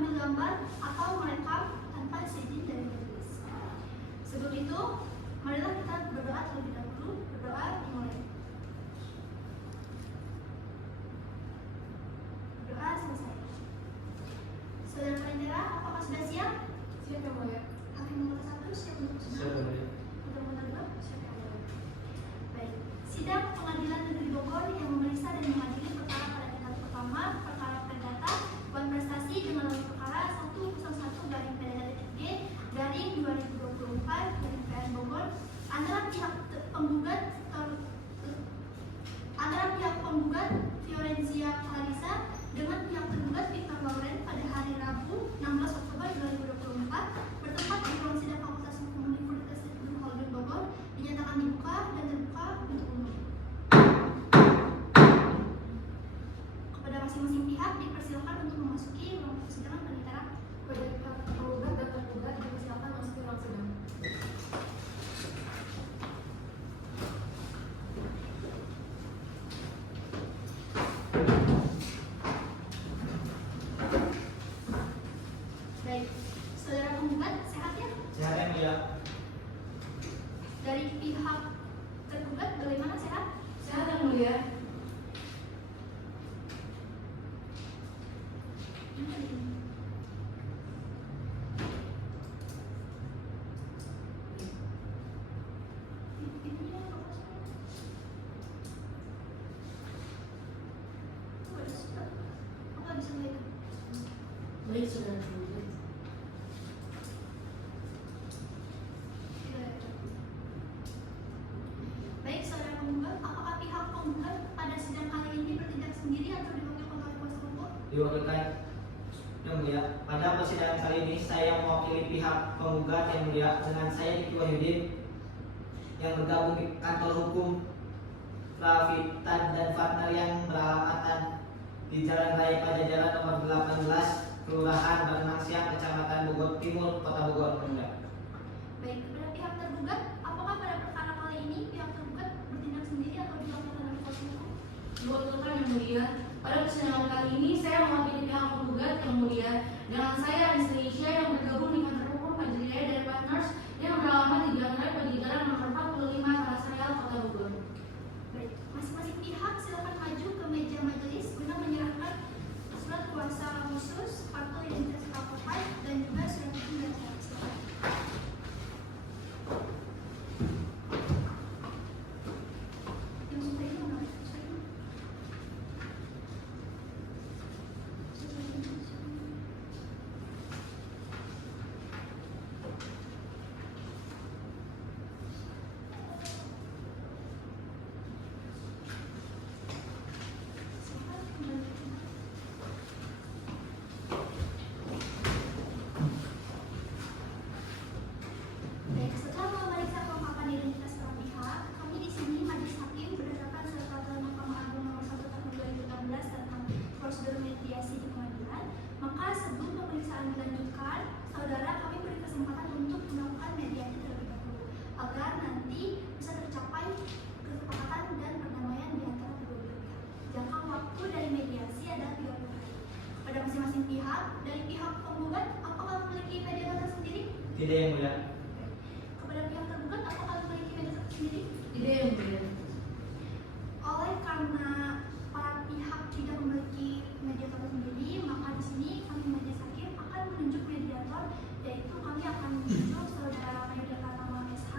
mengambil gambar atau merekam tanpa izin dari majelis. Sebelum itu, marilah kita berdoa terlebih dahulu. Berdoa dimulai. Berdoa selesai. Saudara penjara, apakah sudah siap? Siap yang mulia. Hakim nomor 1 siap untuk Siap, sidang? mulia. Hakim nomor 2 siap yang mulia. Baik, sidang Pengadilan Negeri Bogor yang memeriksa dan mengadili perkara pada tingkat pertama, perkara perdata, buat prestasi dengan nomor perkara 101/PDHT-G garing 2024 garing PN Bogor antara pihak penggugat Fiorenzia Clarissa dengan pihak tergugat Victor Lauren pada hari Rabu 16 Oktober 2024 bertempat di ruang sidang Fakultas Hukum Universitas Ibnu Khaldun Bogor dinyatakan dibuka dan terbuka untuk umum. Kepada masing-masing pihak dipersilakan untuk memasuki ruang persidangan penitara. Kepada pihak penggugat dan tergugat dipersilakan masuk ke ruang sidang. Baik, saudara penggugat sehat ya? Sehat yang mulia. Dari pihak tergugat bagaimana, sehat? Sehat yang mulia. Baik, saudara penggugat. Baik, saudara penggugat, apakah pihak penggugat pada sidang kali ini bertindak sendiri atau diwakilkan oleh kuasa hukum? Diwakilkan yang mulia. Pada persidangan kali ini saya mewakili pihak penggugat yang mulia dengan saya Diki Wahyudin yang bergabung di kantor hukum Rafitan dan partner yang beralamat di Jalan Raya Pajajaran nomor 18 Kelurahan Barenang Siang, Kecamatan Bogor Timur, Kota Bogor. Baik, kepada pihak tergugat, apakah pada perkara kali ini pihak tergugat bertindak sendiri atau diwakilkan oleh kuasa hukum? Diwakilkan yang mulia. Pada persidangan kali ini saya mewakili pihak penggugat yang mulia dengan saya Anistasia yang bergabung di kantor hukum Pajajaran dari Partners yang beralamat di Jalan Raya Pajajaran nomor 45 Karasayal, Kota Bogor. Baik, masing-masing pihak silakan maju ke meja majelis guna menyerahkan surat kuasa khusus, kartu identitas partai dan juga surat izin dan syarat. Silakan. Yang sudah ini mana? Sudah ini. Silakan kembali. Baik, setelah memeriksa kelengkapan identitas para pihak, kami di sini majelis hakim berdasarkan surat peraturan Mahkamah Agung nomor 1 tahun 2016 tentang prosedur mediasi di pengadilan, maka sebelum pemeriksaan dilanjutkan, saudara kami beri kesempatan untuk melakukan mediasi terlebih dahulu agar nanti bisa tercapai kesepakatan dan perdamaian di antara kedua belah pihak. Jangka waktu dari mediasi adalah 30 hari. Pada masing-masing pihak, dari pihak penggugat, apakah memiliki mediator tersendiri? Tidak yang mulia. Kepada pihak tergugat, apakah memiliki mediator tersendiri? Tidak yang mulia. Oleh karena para pihak tidak memiliki mediator sendiri, maka di sini kami majelis hakim akan menunjuk mediator, yaitu kami akan menunjuk saudara Mayor Pratama SH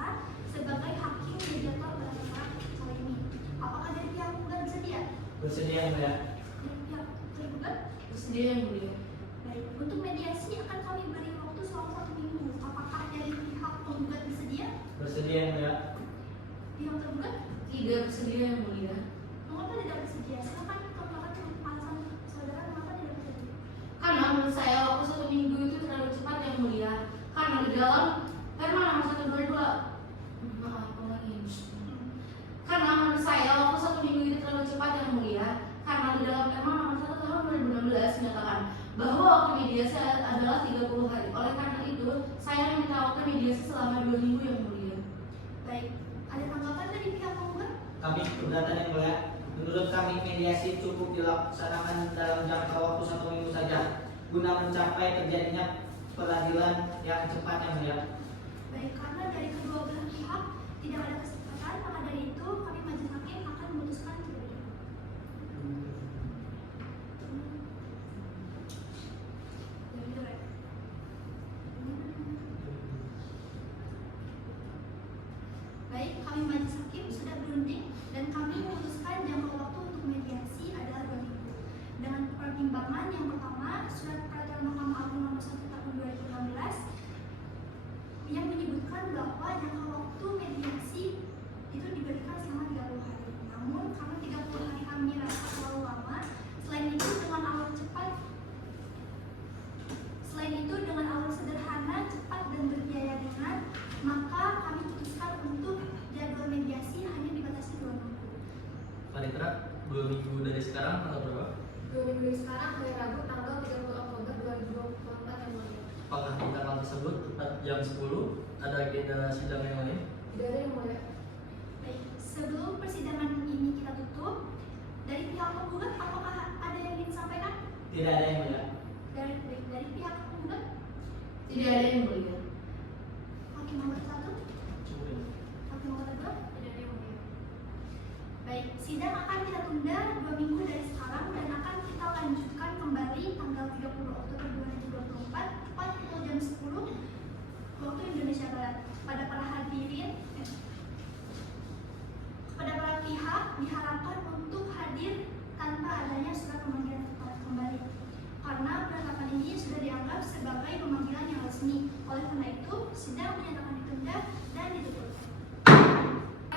sebagai hakim mediator pada perkara kali ini. Apakah dari pihak penggugat bersedia? Bersedia yang mulia. Dari pihak tergugat? Bersedia yang mulia. Baik, untuk mediasi akan kami beri waktu selama 1 minggu. Apakah dari pihak penggugat bersedia? Bersedia yang mulia. Pihak tergugat? Tidak bersedia yang mulia. Mengapa tidak bersedia? Silakan kemukakan alasan saudara mengapa tidak bersedia. Karena menurut saya waktu 1 minggu itu terlalu cepat yang mulia. Karena di dalam Perma nomor 122 maaf ulangi. Karena menurut saya waktu 1 minggu itu terlalu cepat yang mulia. Karena di dalam Perma nomor 1 tahun 2016 menyatakan bahwa waktu mediasi adalah 30 hari. Oleh karena itu, saya meminta waktu mediasi selama 2 minggu yang mulia. Baik, ada tanggapan dari pihak penggugat? Kami keberatan yang mulia. Menurut kami mediasi cukup dilaksanakan dalam jangka waktu 1 minggu saja. guna mencapai terjadinya peradilan yang cepat yang mulia. Baik, karena dari kedua belah pihak tidak ada kesepakatan, maka dari itu kami majelis hakim akan memutuskan sebagai baik, kami majelis hakim sudah berunding dan kami memutuskan jangka waktu untuk mediasi adalah 2 minggu. Dengan pertimbangan yang pertama, surat peraturan Mahkamah Agung nomor 1 tahun 2016 yang menyebutkan bahwa jangka waktu mediasi itu diberikan selama 30 hari. Namun karena 30 hari kami rasa terlalu lama, selain itu dengan alur sederhana, cepat dan berbiaya ringan, maka kami putuskan untuk jadwal mediasi hanya dibatasi 2 minggu. Panitra, 2 minggu dari sekarang tanggal berapa? 2 minggu dari sekarang, hari Rabu tanggal 30 Oktober 2024 yang mulia. Apakah di tanggal tersebut tepat jam 10 ada agenda sidang yang lain? Tidak ada yang mulia. Baik, sebelum persidangan ini kita tutup, dari pihak penggugat apakah ada yang ingin disampaikan? Tidak ada yang mulia. Dari pihak penggugat, Tidak ada yang mulia. hakim nomor 1, Cukup ya. hakim nomor 2, tidak ada yang mulia. Baik, sidang akan kita tunda 2 minggu dari sekarang dan akan kita lanjutkan kembali tanggal 30 Oktober 2024 tepat pukul jam 10 waktu Indonesia Barat. Kepada para hadirin, kepada para pihak diharapkan untuk hadir tanpa adanya surat pemanggilan kembali, karena penetapan ini sudah dianggap sebagai pemanggilan yang resmi. Oleh karena itu, sidang menyatakan ditunda dan ditutup.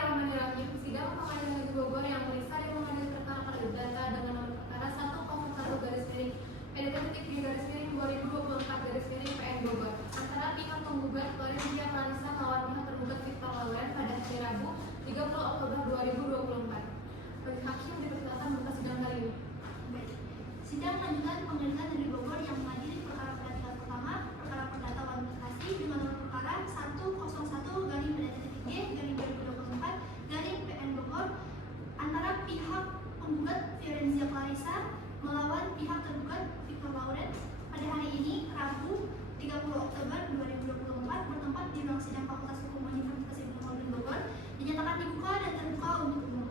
Menilai sidang Pengadilan Negeri Bogor yang memeriksa dan mengadili perkara perdata dengan nomor perkara 101/2024/PN Bogor antara pihak penggugat Florencia Clarissa melawan pihak tergugat Victor Lauren pada hari Rabu 30 Oktober 2024. Majelis hakim dipersilakan membuka sidang kali ini. Baik. Sidang lanjutan Pengadilan Negeri Bogor yang mengadili perkara perdata pertama, perkara perdata Waduk Bekasi dengan nomor perkara 101/G/2024/PN Bogor antara pihak penggugat Florencia Clarissa melawan pihak tergugat Victor Lauren pada hari ini Rabu 30 Oktober 2024 bertempat di ruang sidang Fakultas Hukum Universitas Ibnu Khaldun Bogor, dinyatakan dibuka dan terbuka untuk umum.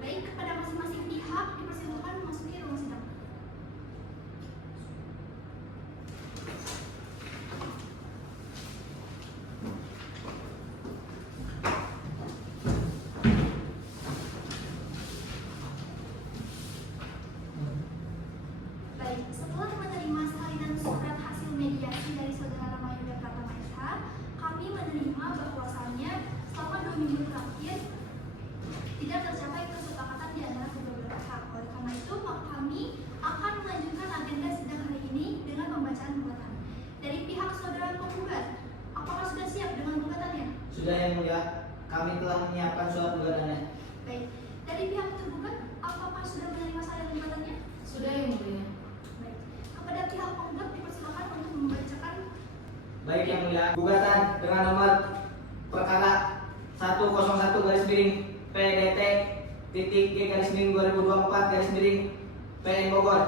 Baik, kepada masing-masing pihak dipersilakan memasuki ruang sidang. Baik, setelah menerima salinan surat hasil mediasi dari Saudara Ramayuda Pratama SH, kami menerima bahwasannya selama 2 minggu terakhir tidak tercapai kesepakatan di antara kedua belah pihak. Oleh karena itu, maka kami akan melanjutkan agenda sidang hari ini dengan pembacaan gugatan. Dari pihak saudara penggugat, apakah sudah siap dengan gugatannya? Sudah yang mulia, kami telah menyiapkan surat gugatannya. Baik. Dari pihak tergugat, apakah sudah menerima salinan gugatannya? Sudah yang mulia. Baik. Kepada pihak penggugat dipersilakan untuk membacakan. Baik yang mulia, gugatan dengan nomor perkara 101/PDT.G/2024/PN Bogor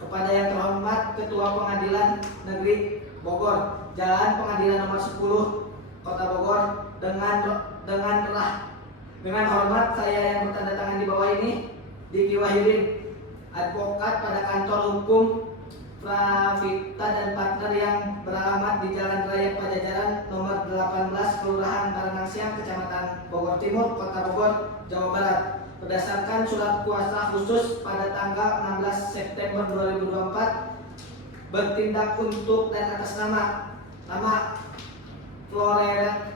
kepada yang terhormat Ketua Pengadilan Negeri Bogor, Jalan Pengadilan nomor 10 Kota Bogor, dengan hormat saya yang bertanda tangan di bawah ini, Diki Wahyudin, advokat pada kantor hukum Pravita dan partner yang beralamat di Jalan Raya Pajajaran nomor 18 Kelurahan Karanangsiang, Kecamatan Bogor Timur, Kota Bogor, Jawa Barat, berdasarkan surat kuasa khusus pada tanggal 16 September 2024 bertindak untuk dan atas nama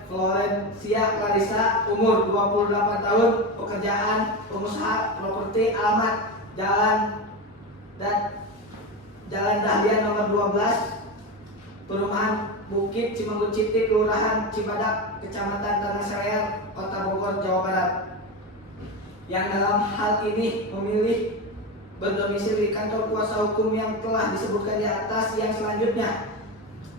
Florencia Clarissa, umur 28 tahun, pekerjaan pengusaha properti, alamat Jalan Dahlian nomor 12, Perumahan Bukit Cimanggu Citi, Kelurahan Cibadak, Kecamatan Tanah Sereal, Kota Bogor, Jawa Barat, yang dalam hal ini memilih berdomisili kantor kuasa hukum yang telah disebutkan di atas, yang selanjutnya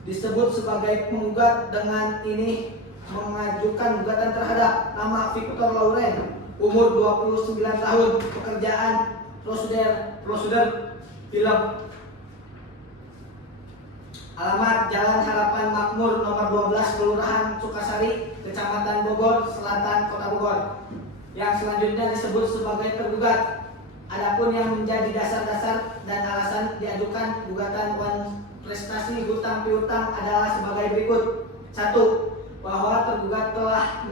disebut sebagai penggugat dengan ini mengajukan gugatan terhadap nama Victor Lauren, umur 29 tahun, pekerjaan prosedur film. Alamat Jalan Harapan Makmur nomor 12 Kelurahan Sukasari, Kecamatan Bogor Selatan, Kota Bogor. Yang selanjutnya disebut sebagai tergugat. Adapun yang menjadi dasar-dasar dan alasan diajukan gugatan prestasi hutang piutang adalah sebagai berikut. 1. Bahwa tergugat telah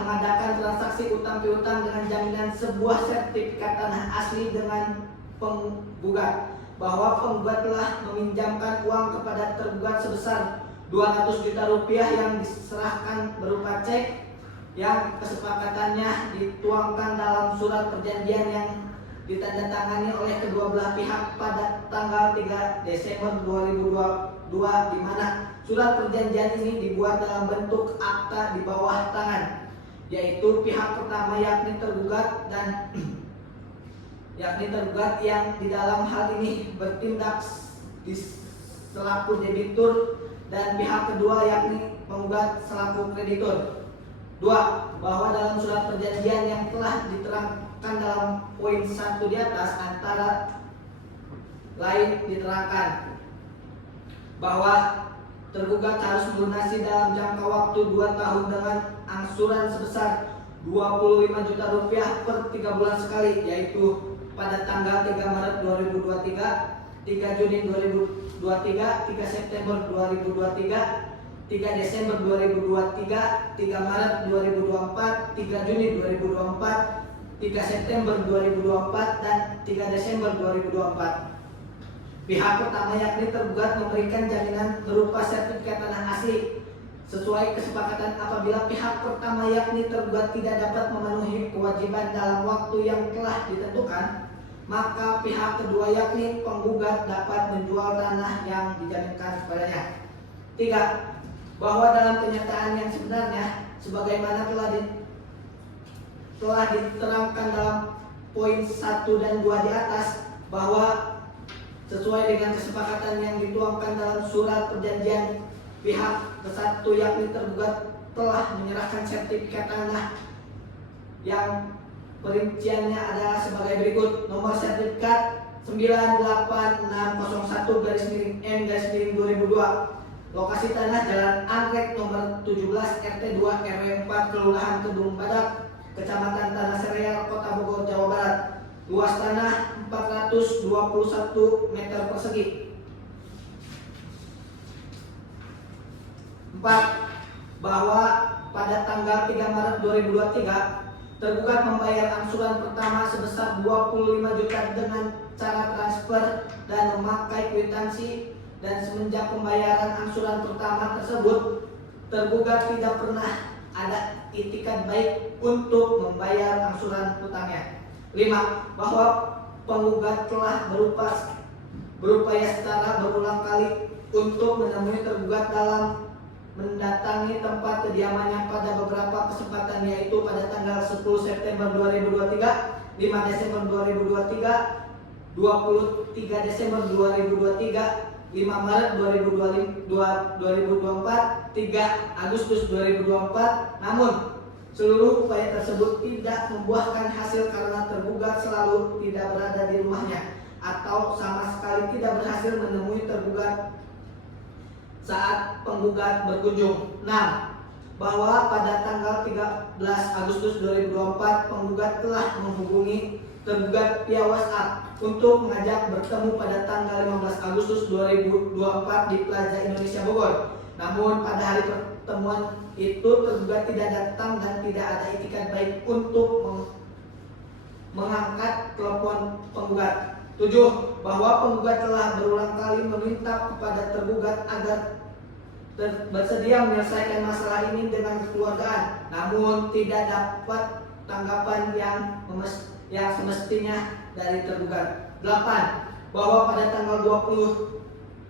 mengadakan transaksi utang piutang dengan jaminan sebuah sertifikat tanah asli dengan penggugat, bahwa penggugat telah meminjamkan uang kepada tergugat sebesar 200 juta rupiah yang diserahkan berupa cek yang kesepakatannya dituangkan dalam surat perjanjian yang ditandatangani oleh kedua belah pihak pada tanggal 3 Desember 2022, di mana surat perjanjian ini dibuat dalam bentuk akta di bawah tangan, yaitu pihak pertama yakni tergugat yang di dalam hal ini bertindak selaku debitur dan pihak kedua yakni penggugat selaku kreditur. 2. Bahwa dalam surat perjanjian yang telah diterangkan dalam poin 1 di atas antara lain diterangkan bahwa tergugat harus melunasi dalam jangka waktu 2 tahun dengan angsuran sebesar 25 juta rupiah per 3 bulan sekali, yaitu pada tanggal 3 Maret 2023, 3 Juni 2023, 3 September 2023, 3 Desember 2023, 3 Maret 2024, 3 Juni 2024, 3 September 2024, dan 3 Desember 2024. Pihak pertama yakni tergugat memberikan jaminan berupa sertifikat tanah asli sesuai kesepakatan. Apabila pihak pertama yakni tergugat tidak dapat memenuhi kewajiban dalam waktu yang telah ditentukan, maka pihak kedua yakni penggugat dapat menjual tanah yang dijaminkan kepadanya. 3. Bahwa dalam kenyataan yang sebenarnya sebagaimana telah diterangkan dalam poin 1 dan 2 di atas, bahwa sesuai dengan kesepakatan yang dituangkan dalam surat perjanjian, pihak ke-1 yakni tergugat telah menyerahkan sertifikat tanah yang perinciannya adalah sebagai berikut. Nomor sertifikat 98601/M/2002. Lokasi tanah Jalan Anggrek nomor 17 RT 2 RW 4 Kelurahan Kedung Badak, Kecamatan Tanah Sereal, Kota Bogor, Jawa Barat. Luas tanah 421 meter persegi. 4. Bahwa pada tanggal 3 Maret 2023 tergugat membayar angsuran pertama sebesar 25 juta dengan cara transfer dan memakai kwitansi, dan semenjak pembayaran angsuran pertama tersebut tergugat tidak pernah ada itikat baik untuk membayar angsuran hutangnya. 5. Bahwa penggugat telah berupaya secara berulang kali untuk menemui tergugat dalam mendatangi tempat kediamannya pada beberapa kesempatan, yaitu pada tanggal 10 September 2023, 5 Desember 2023, 23 Desember 2023, 5 Maret 2024, 3 Agustus 2024. Namun seluruh upaya tersebut tidak membuahkan hasil karena tergugat selalu tidak berada di rumahnya atau sama sekali tidak berhasil menemui tergugat saat penggugat berkunjung. 6. Bahwa pada tanggal 13 Agustus 2024 penggugat telah menghubungi tergugat via WhatsApp untuk mengajak bertemu pada tanggal 15 Agustus 2024 di Plaza Indonesia Bogor. Namun pada hari pertemuan itu tergugat tidak datang dan tidak ada itikat baik untuk mengangkat telepon penggugat. 7. Bahwa penggugat telah berulang kali meminta kepada tergugat agar bersedia menyelesaikan masalah ini dengan kekeluargaan, namun tidak dapat tanggapan yang semestinya dari tergugat. 8. Bahwa pada tanggal 20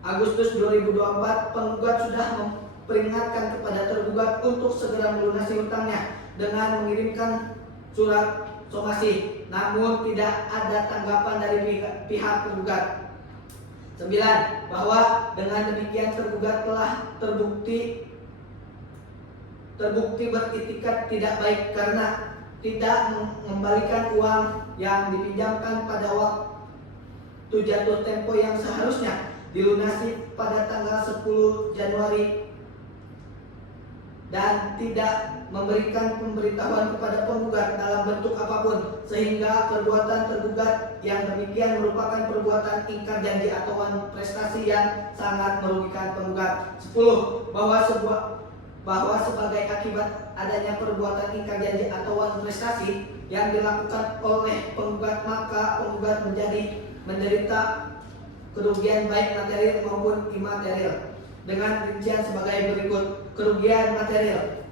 Agustus 2024 penggugat sudah memperingatkan kepada tergugat untuk segera melunasi hutangnya dengan mengirimkan surat somasi, namun tidak ada tanggapan dari pihak tergugat. 9. Bahwa dengan demikian tergugat telah terbukti beritikat tidak baik karena tidak mengembalikan uang yang dipinjamkan pada itu jatuh tempo yang seharusnya dilunasi pada tanggal 10 Januari dan tidak memberikan pemberitahuan kepada penggugat dalam bentuk apapun, sehingga perbuatan tergugat yang demikian merupakan perbuatan ingkar janji atau prestasi yang sangat merugikan penggugat. 10. Bahwa sebagai akibat adanya perbuatan ingkar janji atau prestasi yang dilakukan oleh penggugat, maka penggugat menderita kerugian baik material maupun imaterial dengan rincian sebagai berikut. Kerugian material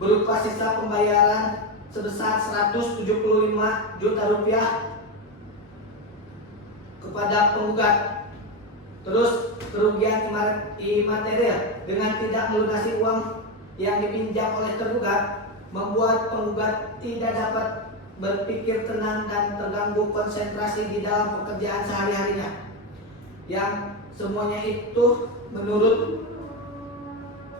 berupa sisa pembayaran sebesar 175 juta rupiah kepada penggugat. Terus kerugian imaterial dengan tidak melunasi uang yang dipinjam oleh tergugat membuat penggugat tidak dapat berpikir tenang dan terganggu konsentrasi di dalam pekerjaan sehari-harinya, yang semuanya itu menurut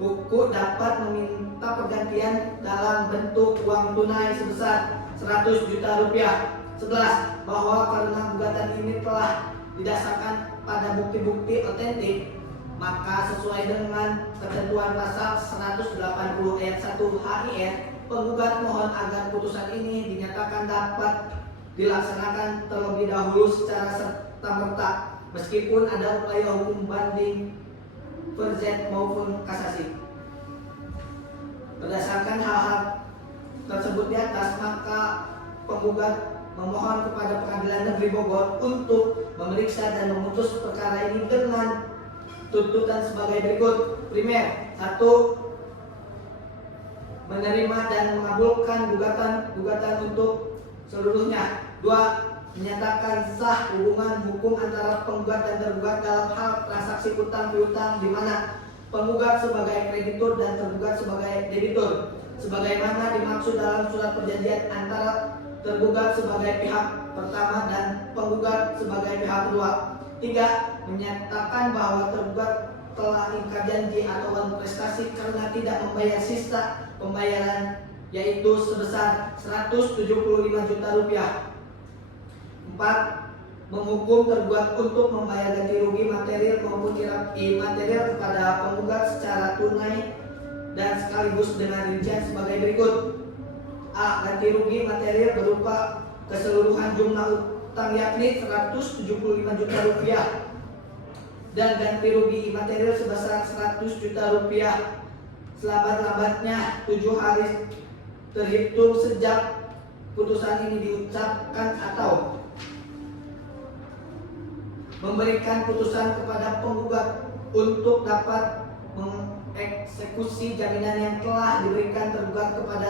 buku dapat meminta pergantian dalam bentuk uang tunai sebesar 100 juta rupiah. 11. Bahwa karena gugatan ini telah didasarkan pada bukti-bukti otentik, maka sesuai dengan ketentuan pasal 180 ayat 1 HIR, penggugat mohon agar putusan ini dinyatakan dapat dilaksanakan terlebih dahulu secara serta-merta, meskipun ada upaya hukum banding verzet maupun kasasi. Berdasarkan hal-hal tersebut di atas, maka penggugat memohon kepada Pengadilan Negeri Bogor untuk memeriksa dan memutus perkara ini dengan tuntutan sebagai berikut. Primer, 1. Menerima dan mengabulkan gugatan untuk seluruhnya. 2. Menyatakan sah hubungan hukum antara penggugat dan tergugat dalam hal transaksi utang piutang di mana penggugat sebagai kreditur dan tergugat sebagai debitur, sebagaimana dimaksud dalam surat perjanjian antara tergugat sebagai pihak pertama dan penggugat sebagai pihak kedua. 3. Menyatakan bahwa tergugat telah ingkar janji atau prestasi karena tidak membayar sisa pembayaran, yaitu sebesar 175 juta rupiah. 4. Menghukum tergugat untuk membayar ganti rugi material maupun imaterial kepada penggugat secara tunai dan sekaligus dengan rincian sebagai berikut. A. Ganti rugi material berupa keseluruhan jumlah utang yakni 175 juta rupiah dan ganti rugi imaterial sebesar 100 juta rupiah selambat-lambatnya 7 hari terhitung sejak putusan ini diucapkan, atau memberikan putusan kepada penggugat untuk dapat mengeksekusi jaminan yang telah diberikan tergugat kepada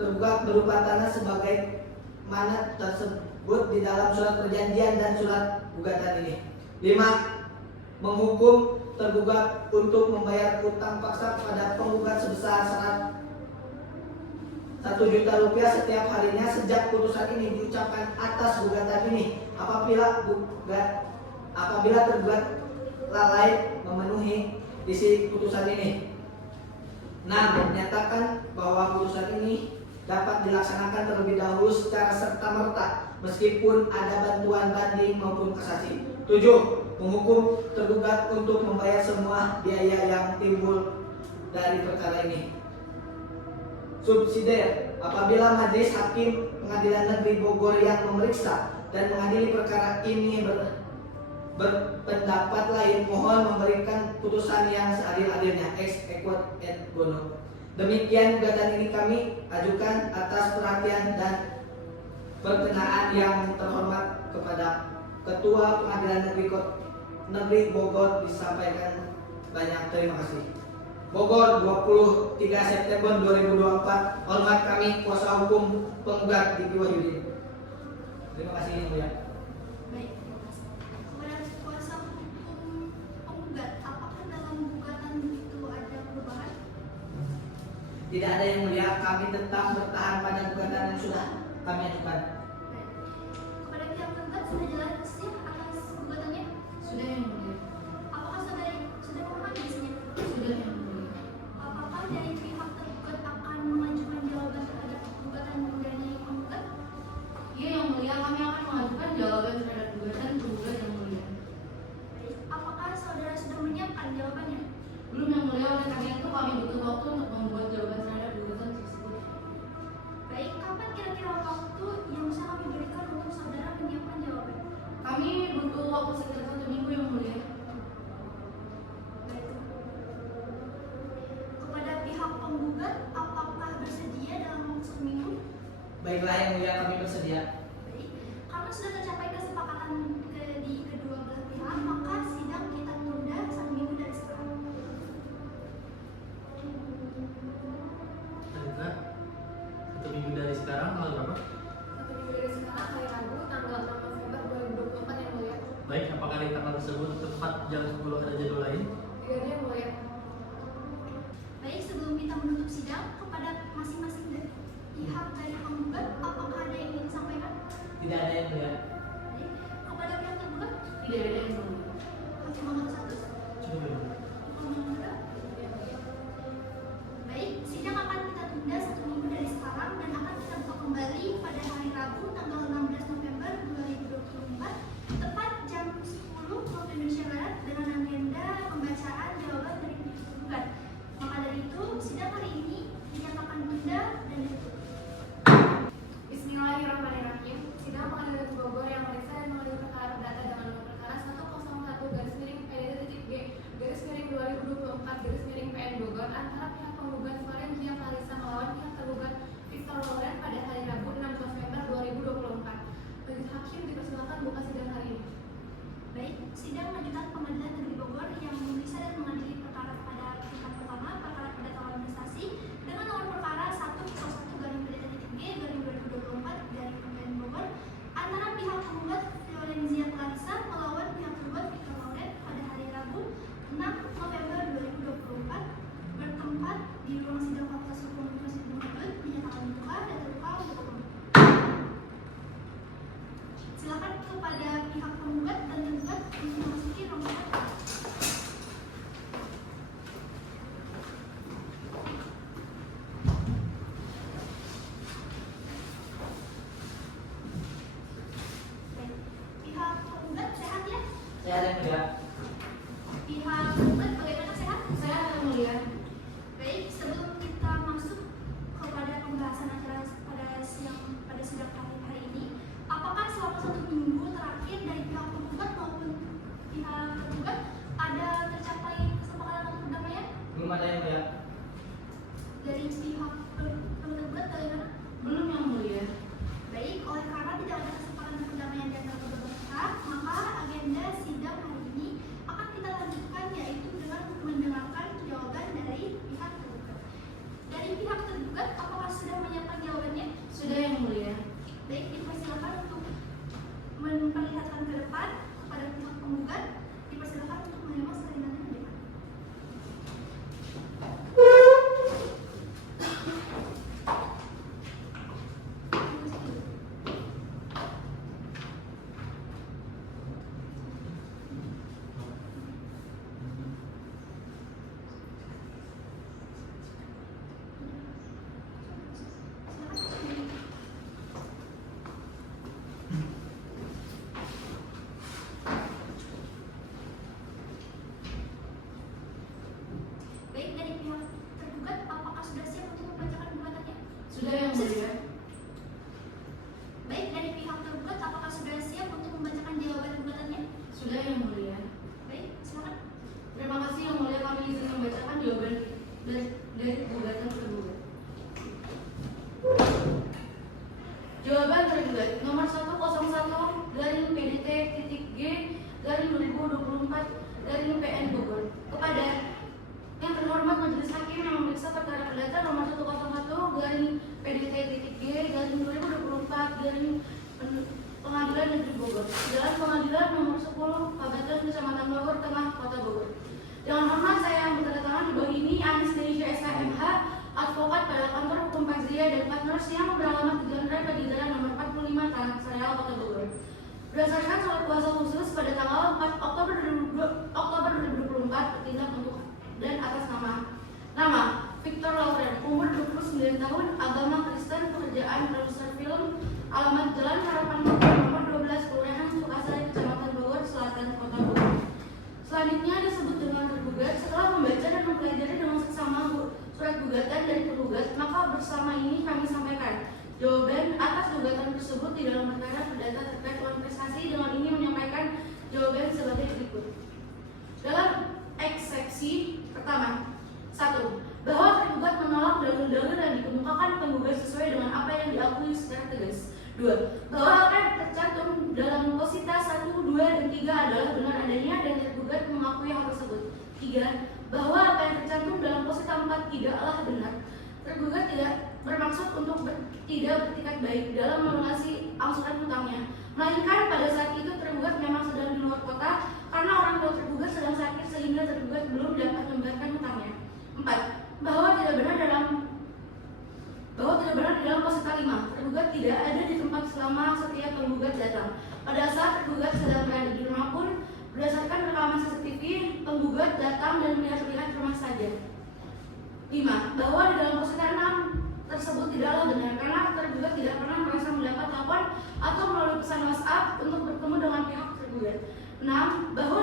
tergugat berupa tanah sebagai mana tersebut di dalam surat perjanjian dan surat gugatan ini. 5. Menghukum tergugat untuk membayar utang paksa kepada penggugat sebesar 1 juta rupiah setiap harinya sejak putusan ini diucapkan atas gugatan ini, apabila tergugat lalai memenuhi isi putusan ini. 6. Menyatakan bahwa putusan ini dapat dilaksanakan terlebih dahulu secara serta-merta meskipun ada bantuan banding maupun kasasi. 7. Menghukum tergugat untuk membayar semua biaya yang timbul dari perkara ini. Subsidiar, apabila Majelis Hakim Pengadilan Negeri Bogor yang memeriksa dan mengadili perkara ini berpendapat lain, mohon memberikan putusan yang seadil-adilnya. Ex equat et bono. Demikian gugatan ini kami ajukan atas perhatian dan perkenaan yang terhormat kepada Ketua Pengadilan Negeri Bogor disampaikan banyak terima kasih. Bogor, 23 September 2024. Hormat kami, kuasa hukum penggugat Diki Wahyudin. Terima kasih Yang Mulia. Baik, terima kasih. Kepada kuasa hukum penggugat, apakah dalam gugatan itu ada perubahan? Tidak ada Yang Mulia, kami tetap bertahan pada gugatan yang sudah kami ajukan. Baik. Kepada pihak tergugat sudah jelas sih atas gugatannya? Sudah yang mulia. Apakah sudah memahami isinya? Sudah yang mulia. Apakah dari pihak tergugat akan mengajukan jawaban terhadap gugatan dari penggugat? mengajukan jawaban terhadap gugatan penggugat yang mulia. Baik, apakah saudara sudah menyiapkan jawabannya? Belum yang mulia, oleh karena itu kami butuh waktu untuk membuat jawaban terhadap gugatan tersebut. Baik, kapan kira-kira waktu yang bisa kami berikan untuk saudara menyiapkan jawaban? Kami butuh waktu sekitar 1 minggu yang mulia. Baik. Kepada pihak penggugat, apakah bersedia dalam waktu 1 minggu? Baiklah yang mulia, kami bersedia. Baik, karena sudah tercapai kesepakatan di kedua belah pihak, maka sidang kita tunda 1 minggu dari sekarang. Baiklah, 1 minggu dari sekarang tanggal berapa? 1 minggu dari sekarang hari Rabu tanggal 6 November 2024 yang mulia. Baik, apakah di tanggal tersebut tepat jam 10 ada jadwal lain? Tidak ada yang mulia. Baik, sebelum kita menutup sidang, kepada masing-masing pihak dari penggugat, apakah ada yang ingin disampaikan? Tidak ada yang mulia. Baik, kepada pihak tergugat, Tidak ada yang mulia. hakim nomor 1, Cukup belum? hakim nomor 2. Baik, sidang akan kita tunda 1 minggu dari sekarang dan akan kita buka kembali pada hari Rabu tanggal 16 November 2024 tepat jam 10 waktu Indonesia Barat dengan agenda pembacaan jawaban dari pihak tergugat. Maka dari itu, sidang hari ini dinyatakan tunda dan ditutup. Bismillahirrahmanirrahim. Sidang Pengadilan Negeri Bogor yang meriksa dan mengadili perkara perdata dengan nomor perkara 101/PDT-G/2024/PN Bogor antara pihak penggugat Florencia Clarissa melawan pihak tergugat Victor Lauren pada hari Rabu 6 November 2024. Majelis Hakim dipersilakan buka sidang hari ini. Baik, sidang lanjutan Pengadilan Negeri Bogor yang memeriksa dan mengadili perkara pada tingkat pertama perkara perdata administrasi dengan nomor perkara 101/PDT-G/2024/PN Bogor antara pihak penggugat Florencia Clarissa melawan pihak tergugat Victor Lauren pada hari Rabu 6 November 2024 bertempat di ruang sidang Fakultas Hukum Universitas Unpad dinyatakan dibuka dan terbuka untuk umum. Silakan kepada pihak penggugat dan tergugat untuk memasuki ruang sidang. Baik, pihak penggugat sehat ya? Saya ada yang mulia. Pihak penggugat bagaimana sehat? Saya yang mulia. Baik, sebelum kita masuk kepada pembahasan acara pada sidang hari ini, apakah selama 1 minggu terakhir dari pihak penggugat maupun pihak tergugat ada tercapai kesepakatan atau perdamaian? Belum ada yang mulia. Dari pihak tergugat bagaimana? Belum yang mulia. Baik, oleh karena tidak ada kesepakatan perdamaian di antara kedua pihak, maka agenda sidang hari ini akan kita lanjutkan yaitu dengan mendengarkan jawaban dari pihak tergugat. Dari pihak tergugat, apakah sudah menyiapkan jawabannya? Sudah yang mulia. Baik, dipersilakan untuk memperlihatkan ke depan kepada pihak penggugat. Dipersilakan untuk menerima salinan ke depan. Baik, dari pihak tergugat, apakah sudah siap untuk membacakan gugatannya? Sudah yang mulia. Baik, dari pihak tergugat, apakah sudah siap untuk membacakan jawaban gugatannya? Sudah yang mulia. Baik, silakan. Terima kasih yang mulia, kami izin membacakan jawaban dari gugatan tergugat. Jawaban tergugat nomor 101/PDT-G/2024/PN Bogor kepada yang terhormat Majelis Hakim yang memeriksa perkara perdata nomor 101/PDT-G/2024 Negeri Bogor dalam Pengadilan nomor 10 Pagatan Kecamatan Bogor Tengah Kota Bogor. Dengan hormat saya yang bertandatangan di bawah ini Anis Denisha SKMH, advokat pada kantor hukum Pazria dan partners yang beralamat di Jalan Raya Padigaran nomor 45 Tanah Sareal Kota Bogor. Berdasarkan surat kuasa khusus pada tanggal 4 Oktober 2024 bertindak untuk dan atas nama Victor Lauren, umur 29 tahun, agama Kristen, pekerjaan produser film, alamat Jalan Harapan Bogor nomor 12 tersebut di dalam perkara perdata terkait uang prestasi dengan ini menyampaikan jawaban sebagai berikut. Dalam eksepsi pertama, 1. Bahwa tergugat menolak dalil-dalil yang dikemukakan penggugat sesuai dengan apa yang diakui secara tegas. 2. Bahwa apa yang tercantum dalam posita 1, 2, dan 3 adalah benar adanya dan tergugat mengakui hal tersebut. 3. Bahwa apa yang tercantum dalam posita 4 tidaklah benar. Tergugat tidak bermaksud untuk tidak bertikat baik dalam melunasi angsuran hutangnya, melainkan pada saat itu tergugat memang sedang di luar kota karena orang tua tergugat sedang sakit sehingga tergugat belum dapat membayarkan hutangnya. 4. Bahwa tidak benar di dalam posita 5, tergugat tidak ada di tempat selama setiap penggugat datang. Pada saat tergugat sedang berada di rumah pun, berdasarkan rekaman CCTV, penggugat datang dan melihat rumah saja. 5. Bahwa di dalam posita 6 tersebut tidaklah benar karena tergugat tidak pernah merasa mendapat telepon atau melalui pesan WhatsApp untuk bertemu dengan pihak tergugat. 6. Bahwa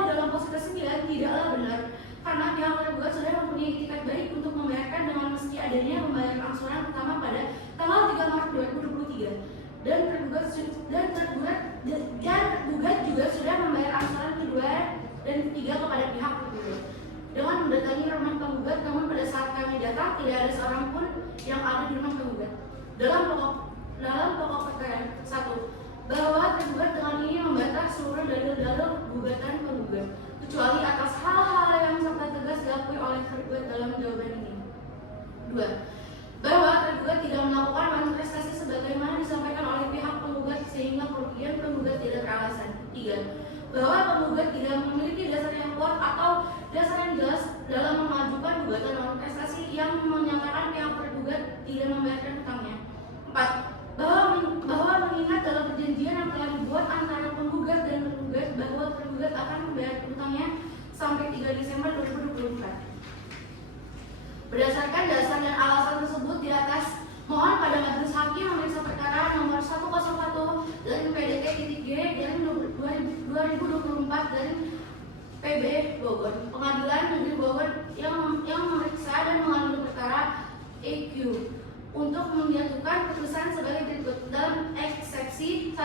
di dalam posita 9 tidaklah benar karena pihak tergugat sudah mempunyai itikat baik untuk membayarkan dengan meski adanya pembayaran angsuran pertama pada tanggal 3 Maret 2023 dan tergugat juga sudah membayar angsuran kedua dan ketiga kepada pihak tergugat dengan mendatangi rumah penggugat, namun pada saat kami datang tidak ada seorang pun yang ada di rumah penggugat. Dalam pokok perkara 1. Bahwa tergugat dengan ini membantah seluruh dalil-dalil gugatan penggugat kecuali atas hal-hal yang sangat tegas diakui oleh tergugat dalam jawaban ini. 2. Bahwa tergugat tidak melakukan manifestasi sebagaimana disampaikan oleh pihak penggugat sehingga kerugian penggugat tidak teralasan. 3. Bahwa penggugat tidak memiliki dasar yang kuat atau dasar yang jelas dalam mengajukan gugatan manifestasi yang menyatakan pihak tergugat tidak membayarkan hutangnya. 4. Bahwa mengingat dalam perjanjian yang telah dibuat antara penggugat dan tergugat bahwa tergugat akan membayar hutangnya sampai 3 Desember 2024. Berdasarkan dasar dan alasan tersebut di atas, mohon pada majelis hakim memeriksa perkara nomor 101 dari PDT-G dari 2024 dari PB Bogor, Pengadilan Negeri Bogor yang memeriksa dan mengadili perkara EQ untuk menjatuhkan putusan sebagai berikut. Dalam eksepsi 1.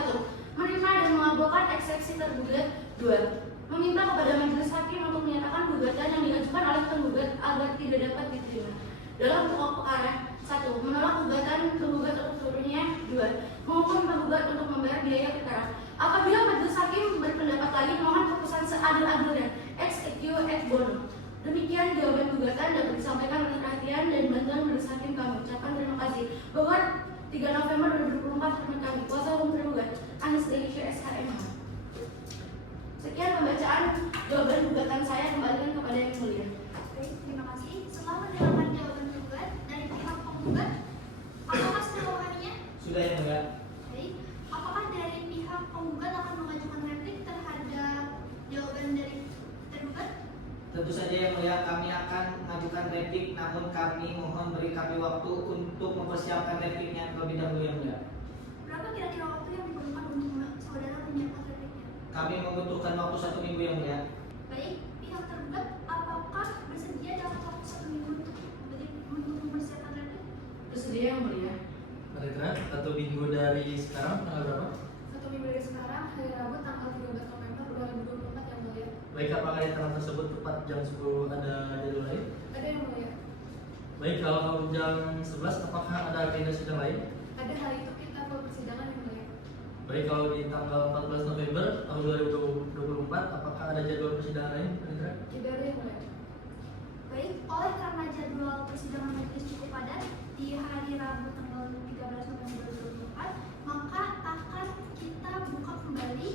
Menerima dan mengabulkan eksepsi tergugat. 2. Meminta kepada majelis hakim untuk menyatakan gugatan yang diajukan oleh penggugat agar tidak dapat diterima. Dalam pokok perkara 1. Menolak gugatan penggugat untuk seluruhnya. 2. Menghukum penggugat untuk membayar biaya perkara. Apabila majelis hakim berpendapat lain, mohon putusan seadil-adilnya ex equo et bono. Demikian jawaban gugatan dapat disampaikan oleh perhatian dan bantuan majelis hakim kami. Ucapkan terima kasih. Bogor, 3 November 2024, teman kami. Kuasa hukum tergugat Anis Delisha SHMH. Sekian pembacaan jawaban gugatan saya, kembalikan kepada yang mulia. Baik, terima kasih. Setelah mendengarkan jawaban tergugat dari pihak penggugat, apakah sudah memahaminya? Sudah ya mulia. Baik, apakah dari pihak penggugat akan mengajukan replik terhadap jawaban dari tergugat? Tentu saja yang mulia, kami akan mengajukan replik, namun kami mohon beri kami waktu untuk mempersiapkan repliknya terlebih dahulu yang mulia. Berapa kira-kira waktu yang diperlukan untuk saudara menyiapkan repliknya? Kami membutuhkan waktu 1 minggu yang mulia. Baik, pihak tergugat apakah bersedia dalam waktu 1 minggu untuk mempersiapkan replik? Bersedia yang mulia. Mereka 1 minggu dari sekarang tanggal berapa? 1 minggu dari sekarang, hari Rabu tanggal 13 November 2024 yang mulia. Baik, apakah di tanggal tersebut tepat jam 10 ada jadwal lain? Ada yang mulia. Baik, kalau jam 11 apakah ada agenda sidang lain? Ada hari itu kita ke persidangan yang mulia. Baik, kalau di tanggal 14 November tahun 2024 apakah ada jadwal persidangan lain? Mereka? Tidak ada yang mulia. Baik, oleh karena jadwal persidangan majelis cukup padat di hari Rabu tanggal 13 November 2024, maka akan kita buka kembali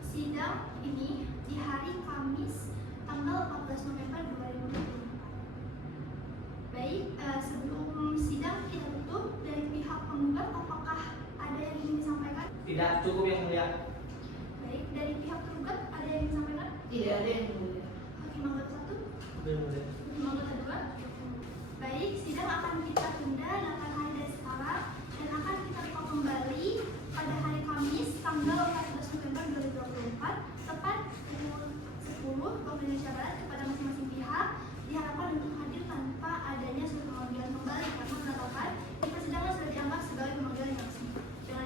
sidang ini di hari Kamis tanggal 14 November 2024. Baik, sebelum sidang kita tutup, dari pihak penggugat apakah ada yang ingin disampaikan? Tidak cukup yang mulia. Baik, dari pihak tergugat ada yang ingin disampaikan? Tidak ada yang mulia. Hakim anggota 1, Sudah yang mulia. Hakim anggota 2. Baik, sidang akan kita tunda 8 hari dari sekarang dan akan kita buka kembali pada hari Kamis tanggal 14 November 2024 tepat pukul 10 waktu Indonesia Barat kepada masing-masing pihak. Diharapkan untuk hadir tanpa adanya suatu pemanggilan kembali karena penetapan di persidangan sudah dianggap sebagai pemanggilan yang resmi. Dengan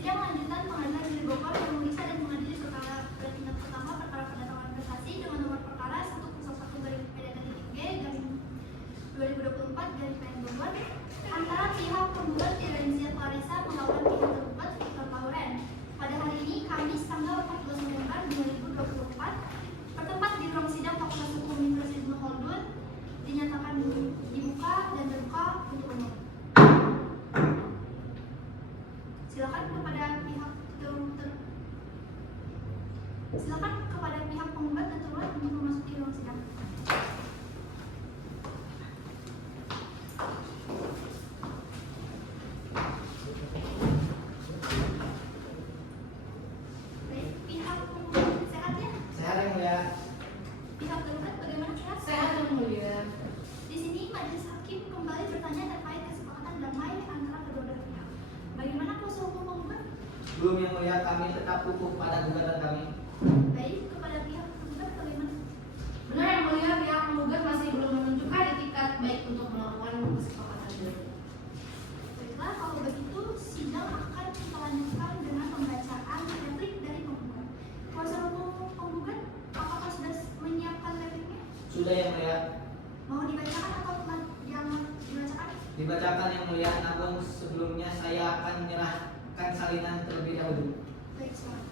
Sidang lanjutan Pengadilan Negeri Bogor yang memeriksa dan mengadili perkara pada tingkat pertama perkara pendatangan prestasi dengan nomor perkara 101/PDT-G garing 2024 garing PN Bogor antara pihak penggugat Irenzia Clarissa melawan pihak tergugat Victor Lauren. Pada hari ini Kamis tanggal 14 November 2024 bertempat di ruang sidang Fakultas Hukum Universitas Ibnu Khaldun dinyatakan dibuka dan terbuka untuk umum. Silakan kepada pihak penggugat dan tergugat untuk memasuki ruang sidang. Baik, pihak penggugat sehat ya? Sehat yang mulia. Pihak tergugat bagaimana sehat? Sehat yang mulia. Di sini majelis hakim kembali bertanya terkait kesepakatan damai antara kedua belah pihak. Bagaimana kuasa hukum penggugat? Belum yang mulia, kami tetap kukuh pada gugatan kami. Baik, kepada pihak tergugat bagaimana? Benar yang mulia, pihak penggugat masih belum menunjukkan etikat baik untuk melakukan kesepakatan itu. Baiklah, kalau begitu sidang akan kita lanjutkan dengan pembacaan replik dari penggugat. Kuasa hukum penggugat, apakah sudah menyiapkan repliknya? Sudah yang mulia. Mau dibacakan atau jangan dibacakan? Dibacakan yang mulia, namun sebelumnya saya akan menyerahkan salinan terlebih dahulu. Baik, silakan.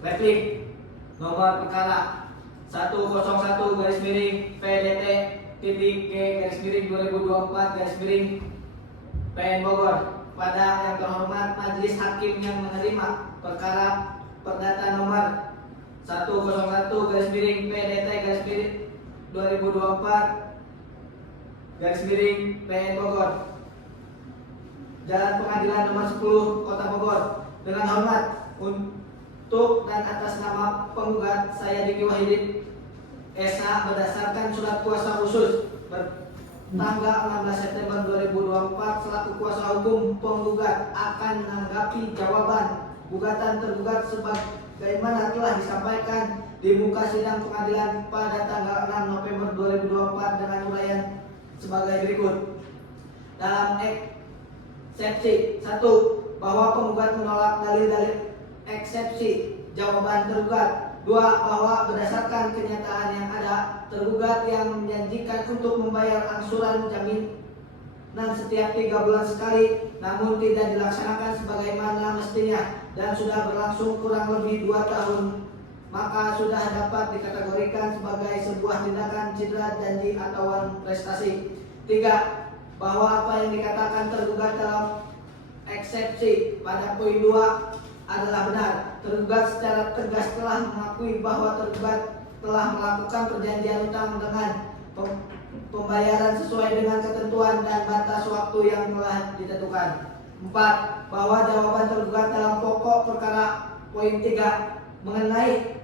Replik nomor perkara 101 garis miring PDT titik G garis miring 2024 garis miring PN Bogor. Pada yang terhormat majelis hakim yang menerima perkara perdata nomor 101 garis miring PDT garis miring 2024 garis miring PN Bogor, Jalan Pengadilan nomor 10 Kota Bogor. Dengan hormat untuk dan atas nama penggugat saya Diki Wahidin SH berdasarkan surat kuasa khusus bertanggal 16 September 2024 selaku kuasa hukum penggugat akan menanggapi jawaban gugatan tergugat sebagaimana telah disampaikan di muka sidang pengadilan pada tanggal 6 November 2024 dengan uraian sebagai berikut. Dalam eksepsi 1, bahwa penggugat menolak dalil-dalil eksepsi jawaban tergugat. 2, bahwa berdasarkan kenyataan yang ada, tergugat yang menjanjikan untuk membayar angsuran jaminan setiap 3 bulan sekali namun tidak dilaksanakan sebagaimana mestinya dan sudah berlangsung kurang lebih 2 tahun, maka sudah dapat dikategorikan sebagai sebuah tindakan cedera janji atau prestasi. 3, bahwa apa yang dikatakan tergugat dalam eksepsi pada poin 2 adalah benar. Tergugat secara tegas telah mengakui bahwa tergugat telah melakukan perjanjian utang dengan pembayaran sesuai dengan ketentuan dan batas waktu yang telah ditentukan. 4, bahwa jawaban tergugat dalam pokok perkara poin 3 mengenai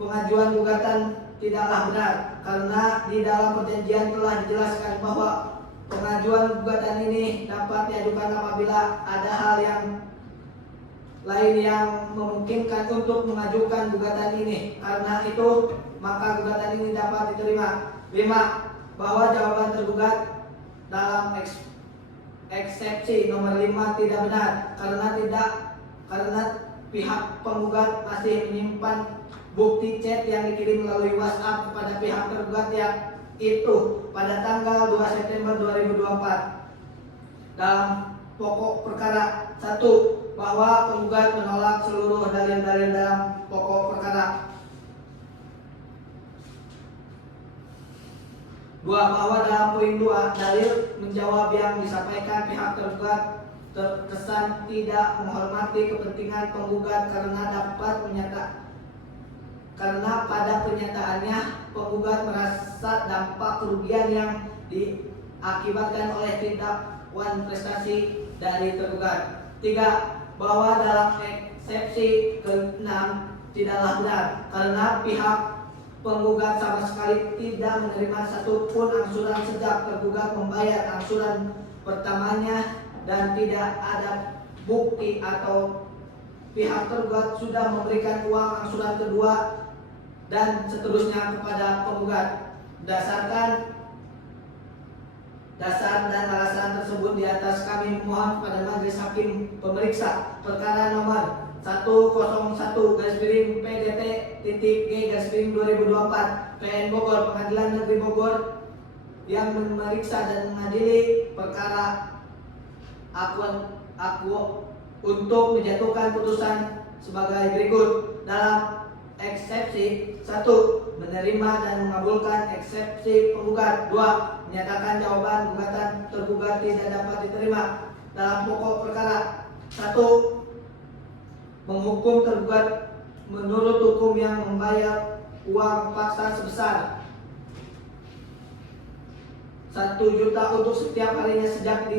pengajuan gugatan tidaklah benar karena di dalam perjanjian telah dijelaskan bahwa pengajuan gugatan ini dapat diajukan apabila ada hal yang lain yang memungkinkan untuk mengajukan gugatan ini. Karena itu maka gugatan ini dapat diterima. 5, bahwa jawaban tergugat dalam eksepsi nomor 5 tidak benar karena pihak penggugat masih menyimpan bukti chat yang dikirim melalui WhatsApp kepada pihak tergugat yang itu pada tanggal 2 September 2024. Dalam pokok perkara 1, bahwa penggugat menolak seluruh dalil-dalil dalam pokok perkara. 2, bahwa dalam poin 2 dalil menjawab yang disampaikan pihak tergugat terkesan tidak menghormati kepentingan penggugat karena dapat karena pada kenyataannya penggugat merasa dampak kerugian yang diakibatkan oleh tidakwan prestasi dari tergugat. 3. Bahwa dalam eksepsi ke-6 tidaklah benar karena pihak penggugat sama sekali tidak menerima satupun angsuran sejak tergugat membayar angsuran pertamanya dan tidak ada bukti atau pihak tergugat sudah memberikan uang angsuran kedua dan seterusnya kepada penggugat. Berdasarkan dasar dan alasan tersebut di atas, kami memohon kepada Majelis Hakim pemeriksa perkara nomor 101-PDT.G-2024 PN Bogor, Pengadilan Negeri Bogor, yang memeriksa dan mengadili perkara aku untuk menjatuhkan putusan sebagai berikut. Dalam eksepsi 1, menerima dan mengabulkan eksepsi penggugat. 2, menyatakan jawaban gugatan tergugat tidak dapat diterima. Dalam pokok perkara 1, menghukum tergugat menurut hukum yang membayar uang paksa sebesar 1 juta untuk setiap harinya sejak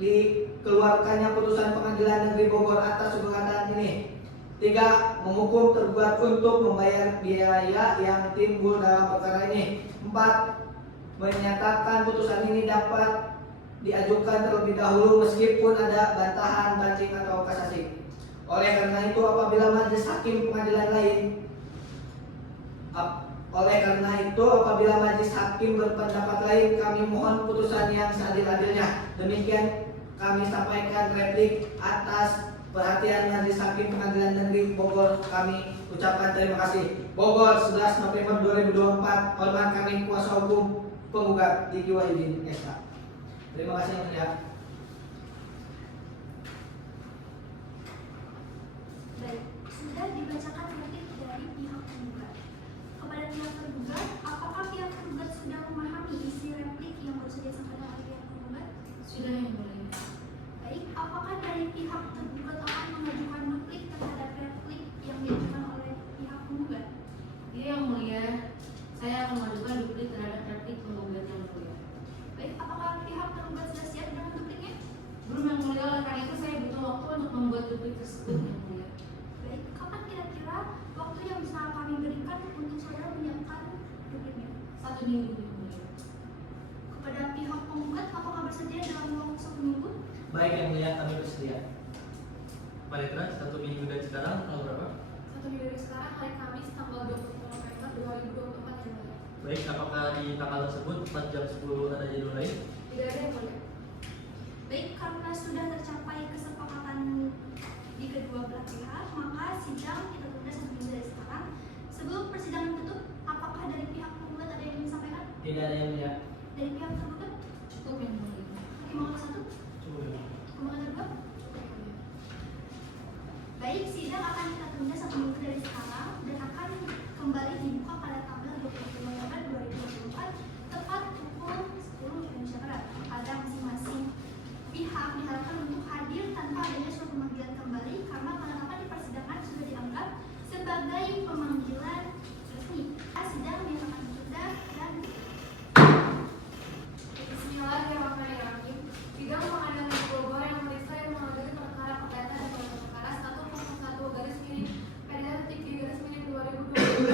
dikeluarkannya putusan Pengadilan Negeri Bogor atas gugatan ini. 3. Menghukum tergugat untuk membayar biaya yang timbul dalam perkara ini. 4. Menyatakan putusan ini dapat diajukan terlebih dahulu meskipun ada bantahan, banding atau kasasi. Oleh karena itu apabila majelis hakim pengadilan lain berpendapat lain, kami mohon putusan yang seadil-adilnya. Demikian kami sampaikan replik atas perhatian Majelis Hakim Pengadilan Negeri Bogor. Kami ucapkan terima kasih. Bogor, 11 November 2024. Hormat kami kuasa hukum penggugat Diki Wahyudin SK. Terima kasih yang mulia. Baik, sudah dibacakan verdict dari pihak penggugat. Kepada pihak tergugat, apakah pihak tergugat sudah memahami isi replik yang baru saja disampaikan oleh pihak penggugat? Sudah yang mulia. Baik, apakah dari pihak tergugat akan mengajukan replik terhadap replik yang diajukan oleh pihak penggugat? Iya yang mulia, saya akan mengajukan duplik terhadap replik penggugat yang mulia. Baik, apakah pihak tergugat sudah siap dengan dupliknya? Belum yang mulia, oleh karena itu saya butuh waktu untuk membuat duplik tersebut yang mulia. Baik, kapan kira-kira waktu yang bisa kami berikan untuk saudara menyiapkan dupliknya? 1 minggu yang mulia. Kepada pihak penggugat, apakah bersedia dalam waktu 1 minggu? Baik yang mulia, kami bersedia. Panitra, 1 minggu dari sekarang tanggal berapa? 1 minggu dari sekarang, hari Kamis tanggal 20 November 2024 yang mulia. Baik, apakah di tanggal tersebut 4 jam 10 ada jadwal lain? Tidak ada yang mulia. Baik, karena sudah tercapai kesepakatan di kedua belah pihak, maka sidang kita tunda 1 minggu dari sekarang. Sebelum persidangan tutup, apakah dari pihak penggugat ada yang ingin disampaikan? Tidak ada yang mulia. Dari pihak tergugat? Cukup yang mulia. Hakim Mahkamah 1? Pembangunan kedua? Baik, sidang akan kita tunda 1 minggu dari sekarang dan akan kembali dibuka pada tanggal 20 November 2024 tepat pukul 10 Indonesia Barat. Pada masing-masing pihak diharapkan untuk hadir tanpa adanya surat pemanggilan kembali karena penetapan di persidangan sudah dianggap sebagai pemanggilan resmi. Sidang dinyatakan ditunda dan Bismillahirrahmanirrahim. Sidang Pengadilan Negeri Bogor yang memeriksa dan mengadili perkara perdata dan gelar perkara 101-G-2022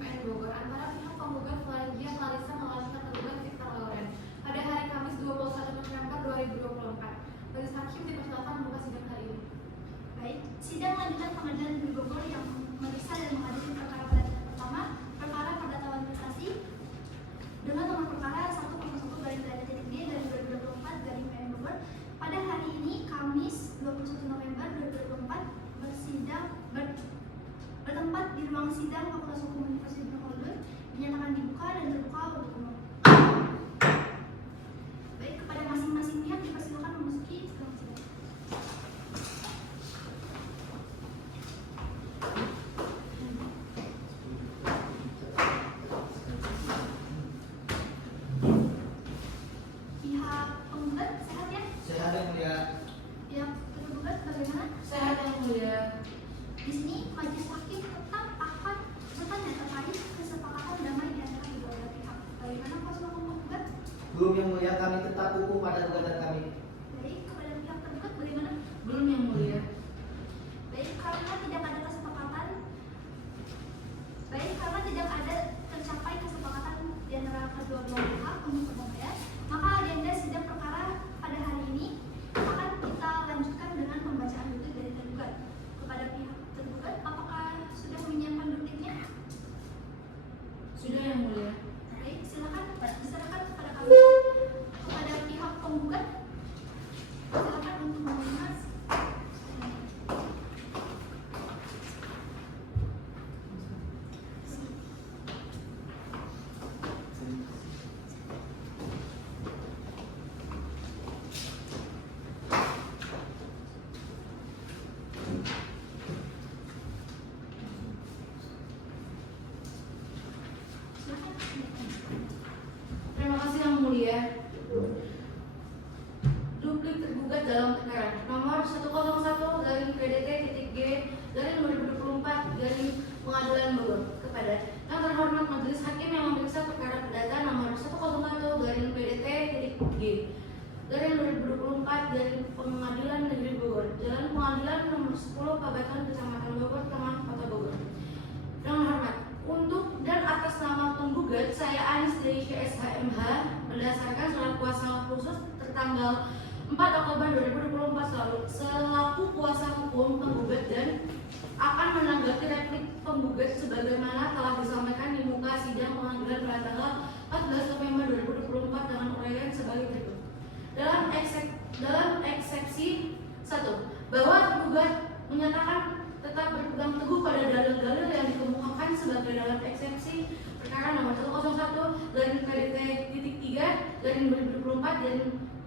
PN Bogor antara pihak penggugat Valentia Clarissa melawan tergugat Victor Lauren pada hari Kamis 21 November 2024. Majelis Hakim dipersilakan membuka sidang hari ini. baik, sidang lanjutan Pengadilan Negeri Bogor yang memeriksa dan mengadili perkara perdata pertama, perkara perdata prestasi dengan nomor perkara 101-G-2024 Bogor. Pada hari ini Kamis 21 November 2024 bertempat di ruang sidang Fakultas Hukum Universitas Diponegoro dinyatakan dibuka dan terbuka untuk umum. Baik, kepada masing-masing pihak dipersilakan memasuki ruang sidang. Pihak penggugat sehat ya? Sehat yang mulia. Pihak tergugat bagaimana? Sehat yang mulia. Di sini majelis hakim tetap akan Belum yang mulia, kami tetap kukuh pada gugatan kami. Baik, kepada pihak tergugat bagaimana? Belum yang mulia. Baik, karena tidak ada kesepakatan. Baik, karena tidak ada tercapai kesepakatan di antara kedua belah pihak untuk perdamaian, maka agenda sidang perkara pada hari ini akan kita lanjutkan dengan pembacaan duplik dari tergugat. Kepada pihak tergugat, apakah sudah menyiapkan dupliknya? Sudah yang mulia. Baik, silakan diserahkan kepada kami. Kepada pihak penggugat, silakan untuk menerima. Silakan. Terima kasih yang mulia. Duplik tergugat dalam perkara nomor 101/PDT-G/2024 Pengadilan Bogor kepada yang terhormat Majelis Hakim yang memeriksa perkara perdata nomor 101/PDT-G/2024 dari Pengadilan Negeri Bogor, Jalan Pengadilan nomor 10 Pabetan, Kecamatan Bogor, Kemang, Kota Bogor. Yang hormat, untuk dan atas nama penggugat saya Anis dari SHMH berdasarkan surat kuasa khusus tertanggal 4 Oktober 2024 lalu selaku kuasa hukum penggugat dan akan menanggapi replik penggugat sebagaimana telah disampaikan di muka sidang pengadilan pada tanggal 14 November 2024 dengan uraian sebagai berikut. Dalam eksepsi 1, bahwa tergugat menyatakan tetap berpegang teguh pada dalil-dalil yang dikemukakan sebagai dalam eksepsi perkara nomor 101/PDT-3/2024 dari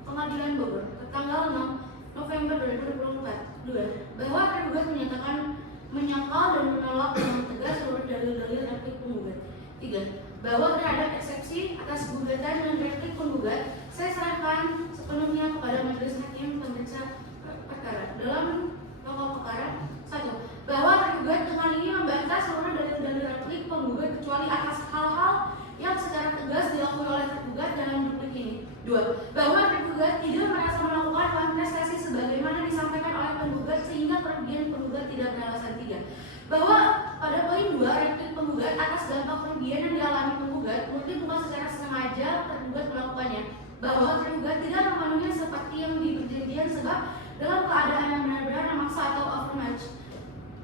Pengadilan Bogor tanggal 6 November 2024. 2, bahwa tergugat menyatakan menyangkal dan menolak dengan tegas seluruh dalil-dalil replik penggugat. 3, bahwa terhadap eksepsi atas gugatan dan replik penggugat saya serahkan sepenuhnya kepada Majelis Hakim pemeriksa perkara. Dalam pokok perkara 1, bahwa tergugat dengan ini membantah seluruh dalil-dalil replik penggugat kecuali atas hal-hal yang secara tegas dilakukan oleh tergugat dalam duplik ini. 2, bahwa tergugat tidak merasa melakukan kontestasi sebagaimana disampaikan oleh penggugat sehingga kerugian penggugat tidak beralasan. 3, bahwa pada poin 2 replik penggugat atas dampak kerugian yang dialami penggugat murni bukan secara sengaja tergugat melakukannya, bahwa tergugat tidak memenuhi seperti yang di perjanjian sebab dalam keadaan yang benar-benar memaksa atau overmatch.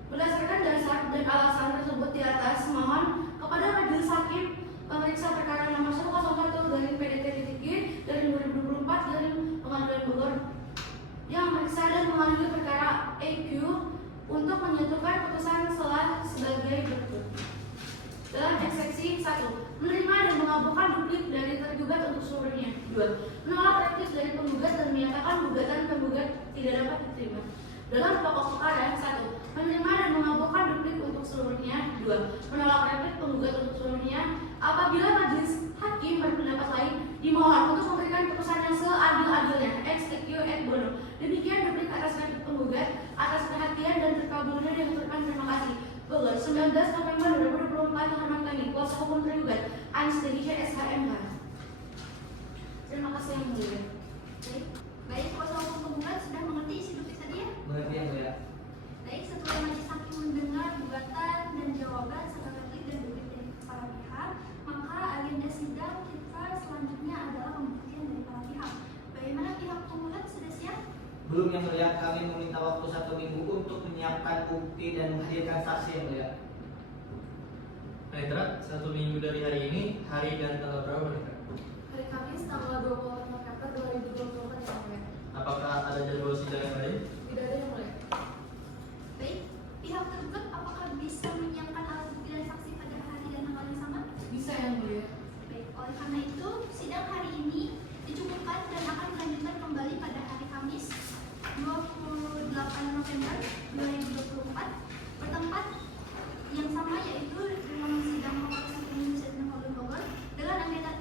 Berdasarkan dasar dan alasan tersebut di atas, mohon kepada Majelis Hakim pemeriksa perkara nomor 101/PDT-G/2024 dari Pengadilan Bogor yang memeriksa dan mengadili perkara EQ untuk menjatuhkan putusan sebagai berikut. Dalam eksepsi 1, menerima dan mengabulkan duplik dari tergugat untuk seluruhnya. 2, menolak replik dari penggugat dan menyatakan gugatan penggugat tidak dapat diterima. Dalam pokok perkara 1, menerima dan mengabulkan duplik untuk seluruhnya. 2, menolak replik penggugat untuk seluruhnya. Apabila Majelis Hakim berpendapat lain, dimohon untuk memberikan putusan yang seadil-adilnya ex equo et bono. Demikian duplik atas replik penggugat, atas perhatian dan terkabulnya diaturkan. Terima kasih. Bogor, 19 November 2024. Hormat kami, kuasa hukum tergugat Anis dari SHMH. Terima kasih yang mulia. Baik, kuasa hukum penggugat sudah mengerti isi duplik tadi ya? Mengerti yang mulia. Baik, setelah Majelis Hakim mendengar gugatan dan jawaban serta replik dan duplik dari para pihak, maka agenda sidang kita selanjutnya adalah pembuktian dari para pihak. Bagaimana pihak penggugat sudah siap? Belum yang mulia, kami meminta waktu 1 minggu untuk menyiapkan bukti dan menghadirkan saksi yang mulia. Maitra, 1 minggu dari hari ini, hari dan tanggal berapa Maitra? Hari Kamis tanggal 24 November 2024 yang mulia. Apakah ada jadwal sidang yang lain? Tidak ada yang mulia. Baik, pihak tergugat apakah bisa menyiapkan alat bukti dan saksi pada hari dan tanggal yang sama? Bisa yang mulia. Baik, oleh karena itu sidang hari ini dicukupkan dan akan dilanjutkan kembali pada hari Kamis 28 November 2024 bertempat yang sama, yaitu ruang sidang Polres Indonesia Bogor dengan agenda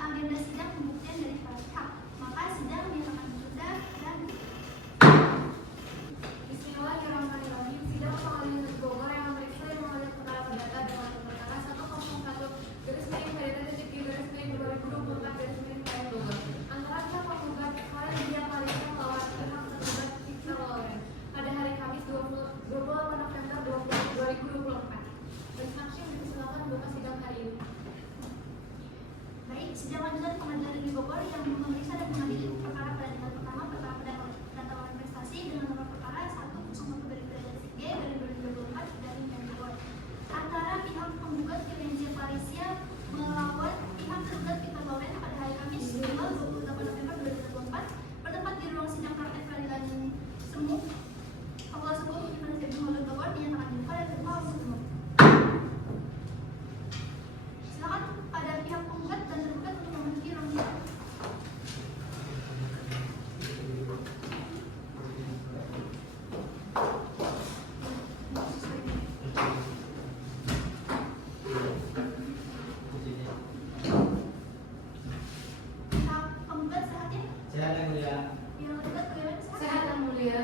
Sehat yang mulia. Yang tergugat bagaimana sehat? Sehat yang mulia.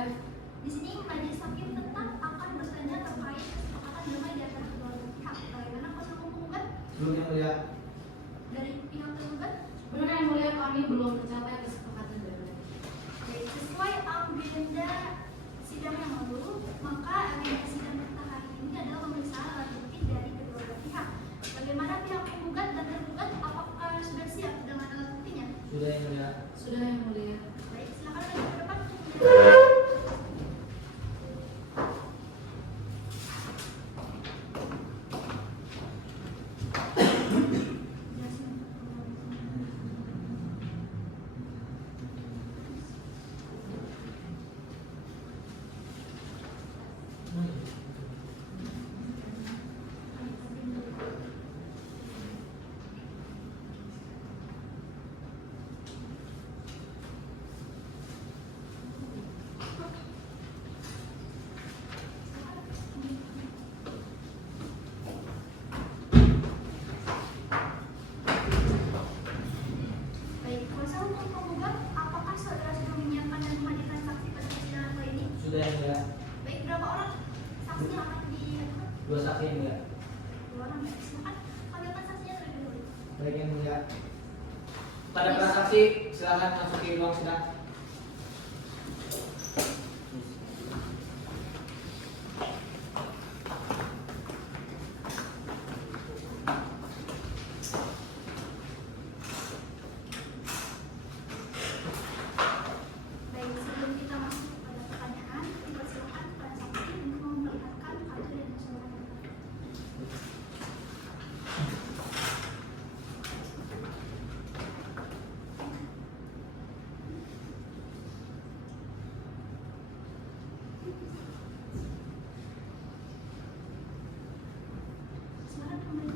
Di sini majelis hakim tetap akan bertanya terkait kesepakatan damai di antara kedua belah pihak. Bagaimana kuasa hukum penggugat? Belum yang mulia. Dari pihak tergugat? Benar yang mulia, kami belum mencapai kesepakatan damai. Baik, sesuai agenda sidang yang lalu, maka agenda sidang kita hari ini adalah pemeriksaan alat bukti dari kedua belah pihak. Bagaimana pihak penggugat dan tergugat, apakah sudah siap dengan alat buktinya? Sudah yang mulia. Sudah yang mulia. Baik, silakan maju ke depan. Baik, kuasa hukum penggugat, apakah saudara sudah menyiapkan dan menghadirkan saksi pada persidangan kali ini? Sudah yang mulia. Baik, berapa orang saksi yang akan diajukan? 2 saksi yang mulia. 2 orang, baik. Silakan panggilkan saksinya terlebih dahulu. Baik yang mulia. Pada para saksi, silakan masuk ke ruang sidang. Baik, sebelum kita masuk pada pertanyaan, dipersilakan kepada saksi untuk memperlihatkan kartu dan saudara. Silakan kembali.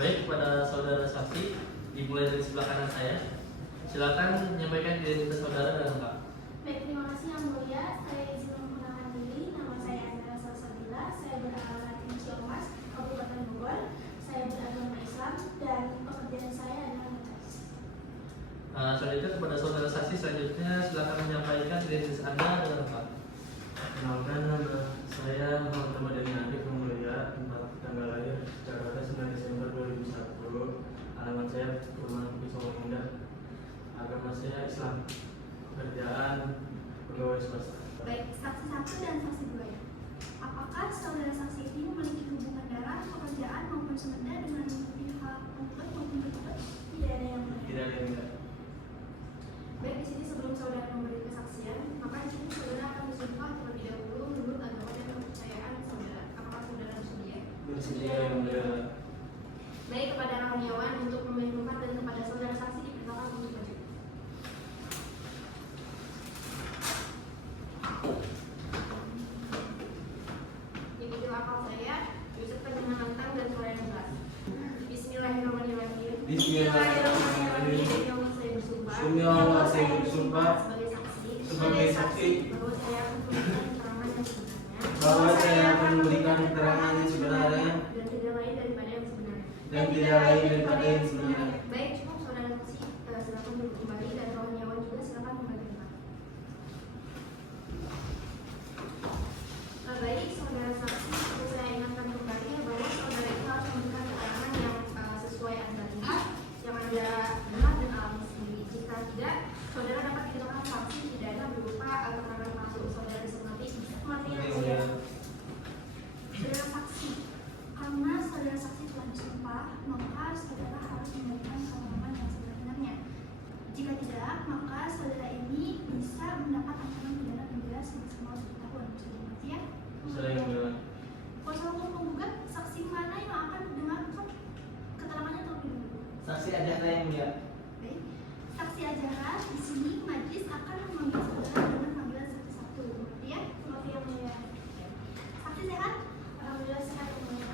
Baik, kepada saudara saksi, dimulai dari sebelah kanan saya. Silakan menyampaikan identitas saudara dan lengkap. Baik, terima kasih yang mulia. Saya izin memperkenalkan diri. Nama saya Andra Salsabila. Saya beralamat di Ciamas, Kabupaten Bogor. Saya beragama Islam dan pekerjaan saya adalah notaris. Selanjutnya kepada saudara saksi selanjutnya silakan menyampaikan identitas Anda dan lengkap. Kenalkan, nama saya Muhammad Ramadhani Hanif yang mulia, tempat tanggal lahir Jakarta 9 Desember 2001. Alamat saya Perumahan Bukit Sawang Indah. Agama saya Islam. Pekerjaan pegawai swasta. Baik, saksi 1 dan saksi 2 ya. Apakah saudara saksi ini memiliki hubungan darah, pekerjaan maupun semenda dengan pihak penggugat maupun tergugat? Tidak ada yang mulia. Tidak ada yang tidak. Baik, di sini sebelum saudara memberi kesaksian, maka di sini saudara akan disumpah terlebih dahulu menurut agama dan kepercayaan saudara. Apakah saudara bersedia? Bersedia yang mulia. Baik, kepada rohaniawan untuk memberi tempat dan kepada saudara saksi dipersilakan untuk maju. Ikuti lafal saya, diucapkan dengan lantang dan suara yang jelas. Bismillahirrahmanirrahim. Bismillahirrahmanirrahim. Demi Allah saya bersumpah. Demi Allah saya bersumpah sebagai saksi bahwa saya akan memberikan keterangan yang sebenarnya dan tidak lain daripada yang sebenarnya. Baik, cukup saudara saksi, silakan duduk kembali dan rohaniawan juga silakan kembali tempat. Baik, saudara saksi, perlu saya ingatkan kembali bahwa saudara itu harus memberikan keterangan yang sesuai Anda lihat, yang Anda dengar dan alami sendiri. Jika tidak, saudara dapat dikenakan sanksi pidana berupa keterangan palsu. Saudara bisa mengerti pengertian saya. Saudara saksi, karena saudara saksi telah bersumpah, maka saudara harus memberikan pengalaman yang sebenarnya. Jika tidak, maka saudara ini bisa mendapat ancaman pidana penjara semaksimal 10 tahun. Bisa dimengerti ya? Bisa yang mulia. Kuasa hukum penggugat, saksi mana yang akan dengarkan keterangannya terlebih dahulu? Saksi Ajahra yang mulia. Baik, saksi Ajahra, di sini majelis akan memanggil saudara dengan panggilan saksi 1. Mengerti ya? Mengerti yang mulia. Saksi sehat? Alhamdulillah sehat yang mulia.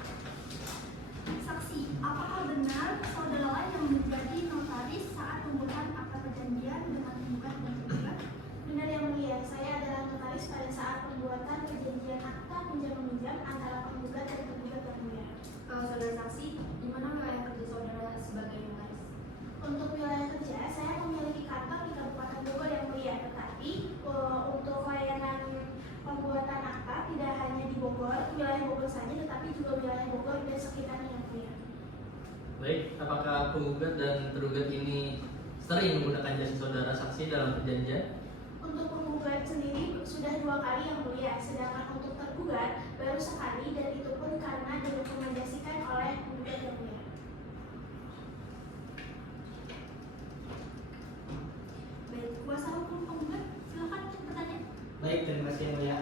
Saksi, apakah benar saudara yang menjadi notaris saat pembuatan akta perjanjian dengan penggugat dan tergugat? Benar yang mulia, saya adalah notaris pada saat pembuatan perjanjian akta pinjam meminjam antara penggugat dan tergugat saksi, di mana wilayah kerja saudara sebagai notaris? Untuk wilayah kerja, saya memiliki kantor di Kabupaten Bogor yang mulia, tetapi untuk layanan pembuatan akta tidak hanya di Bogor, wilayah Bogor saja, tetapi juga wilayah Bogor dan sekitarnya yang mulia. Baik, apakah penggugat dan tergugat ini sering menggunakan jasa saudara saksi dalam perjanjian? Untuk penggugat sendiri sudah 2 kali yang mulia, sedangkan untuk tergugat baru sekali, dan itu pun karena direkomendasikan oleh penggugat yang mulia. Baik, kuasa hukum penggugat, silakan bertanya. Baik, terima kasih yang mulia.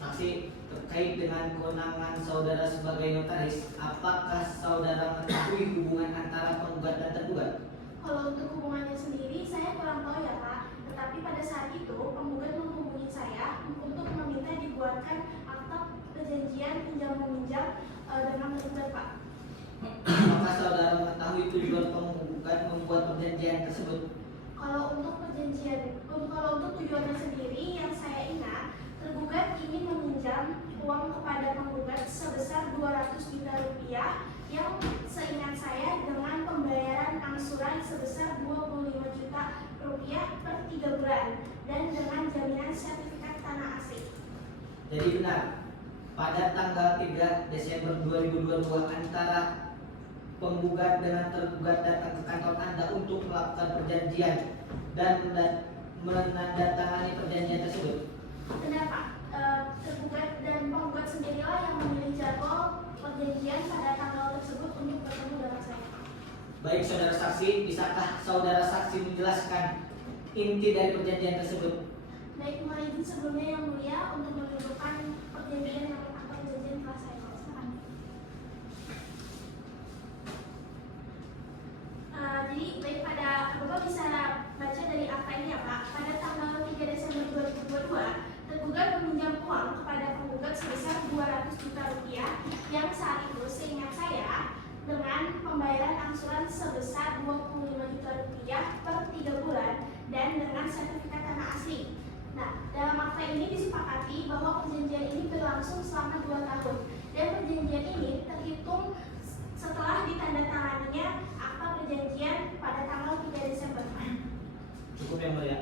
Saksi, terkait dengan kewenangan saudara sebagai notaris, apakah saudara mengetahui hubungan antara penggugat dan tergugat? Kalau untuk hubungannya sendiri, saya kurang tahu ya Pak. Tetapi pada saat itu, penggugat menghubungi saya untuk meminta dibuatkan akta perjanjian pinjam-meminjam dengan tergugat Pak. Apakah saudara mengetahui tujuan penggugat membuat perjanjian tersebut? Kalau untuk tujuannya sendiri, yang saya ingat, tergugat ingin meminjam uang kepada penggugat sebesar 200 juta rupiah yang seingat saya dengan pembayaran angsuran sebesar 25 juta rupiah per 3 bulan dan dengan jaminan sertifikat tanah asli. Jadi benar, pada tanggal 3 Desember 2022 antara penggugat dengan tergugat datang ke kantor Anda untuk melakukan perjanjian dan menandatangani perjanjian tersebut. Benar Pak, tergugat dan penggugat sendirilah yang memilih jadwal perjanjian pada tanggal tersebut untuk bertemu dengan saya. Baik saudara saksi, bisakah saudara saksi menjelaskan inti dari perjanjian tersebut? Baik, mohon izin sebelumnya yang mulia untuk menunjukkan perjanjian yang atau perjanjian telah saya buat. Silakan. Jadi baik, pada Bapak bisa baca dari akta ini ya Pak. Pada tanggal 3 Desember 2022, tergugat meminjam uang kepada penggugat sebesar 200 juta rupiah yang saat itu seingat saya dengan pembayaran angsuran sebesar 25 juta rupiah per 3 bulan dan dengan sertifikat tanah asli. Nah, dalam akta ini disepakati bahwa perjanjian ini berlangsung selama 2 tahun dan perjanjian ini terhitung setelah ditandatanganinya akta perjanjian pada tanggal 3 Desember. Cukup yang mulia.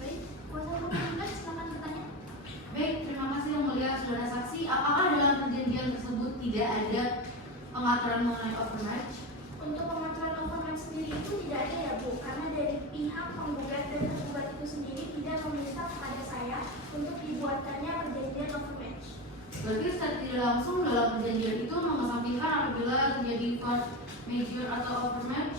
Baik, kuasa hukum penggugat silakan bertanya. Baik, terima kasih yang mulia saudara saksi. Apakah dalam perjanjian tersebut tidak ada pengaturan mengenai overmatch? Untuk pengaturan overmatch sendiri itu tidak ada ya Bu, karena dari pihak penggugat dan tergugat itu sendiri tidak meminta kepada saya untuk dibuatkannya perjanjian overmatch. Berarti secara tidak langsung dalam perjanjian itu mengesampingkan apabila terjadi force major atau overmatch.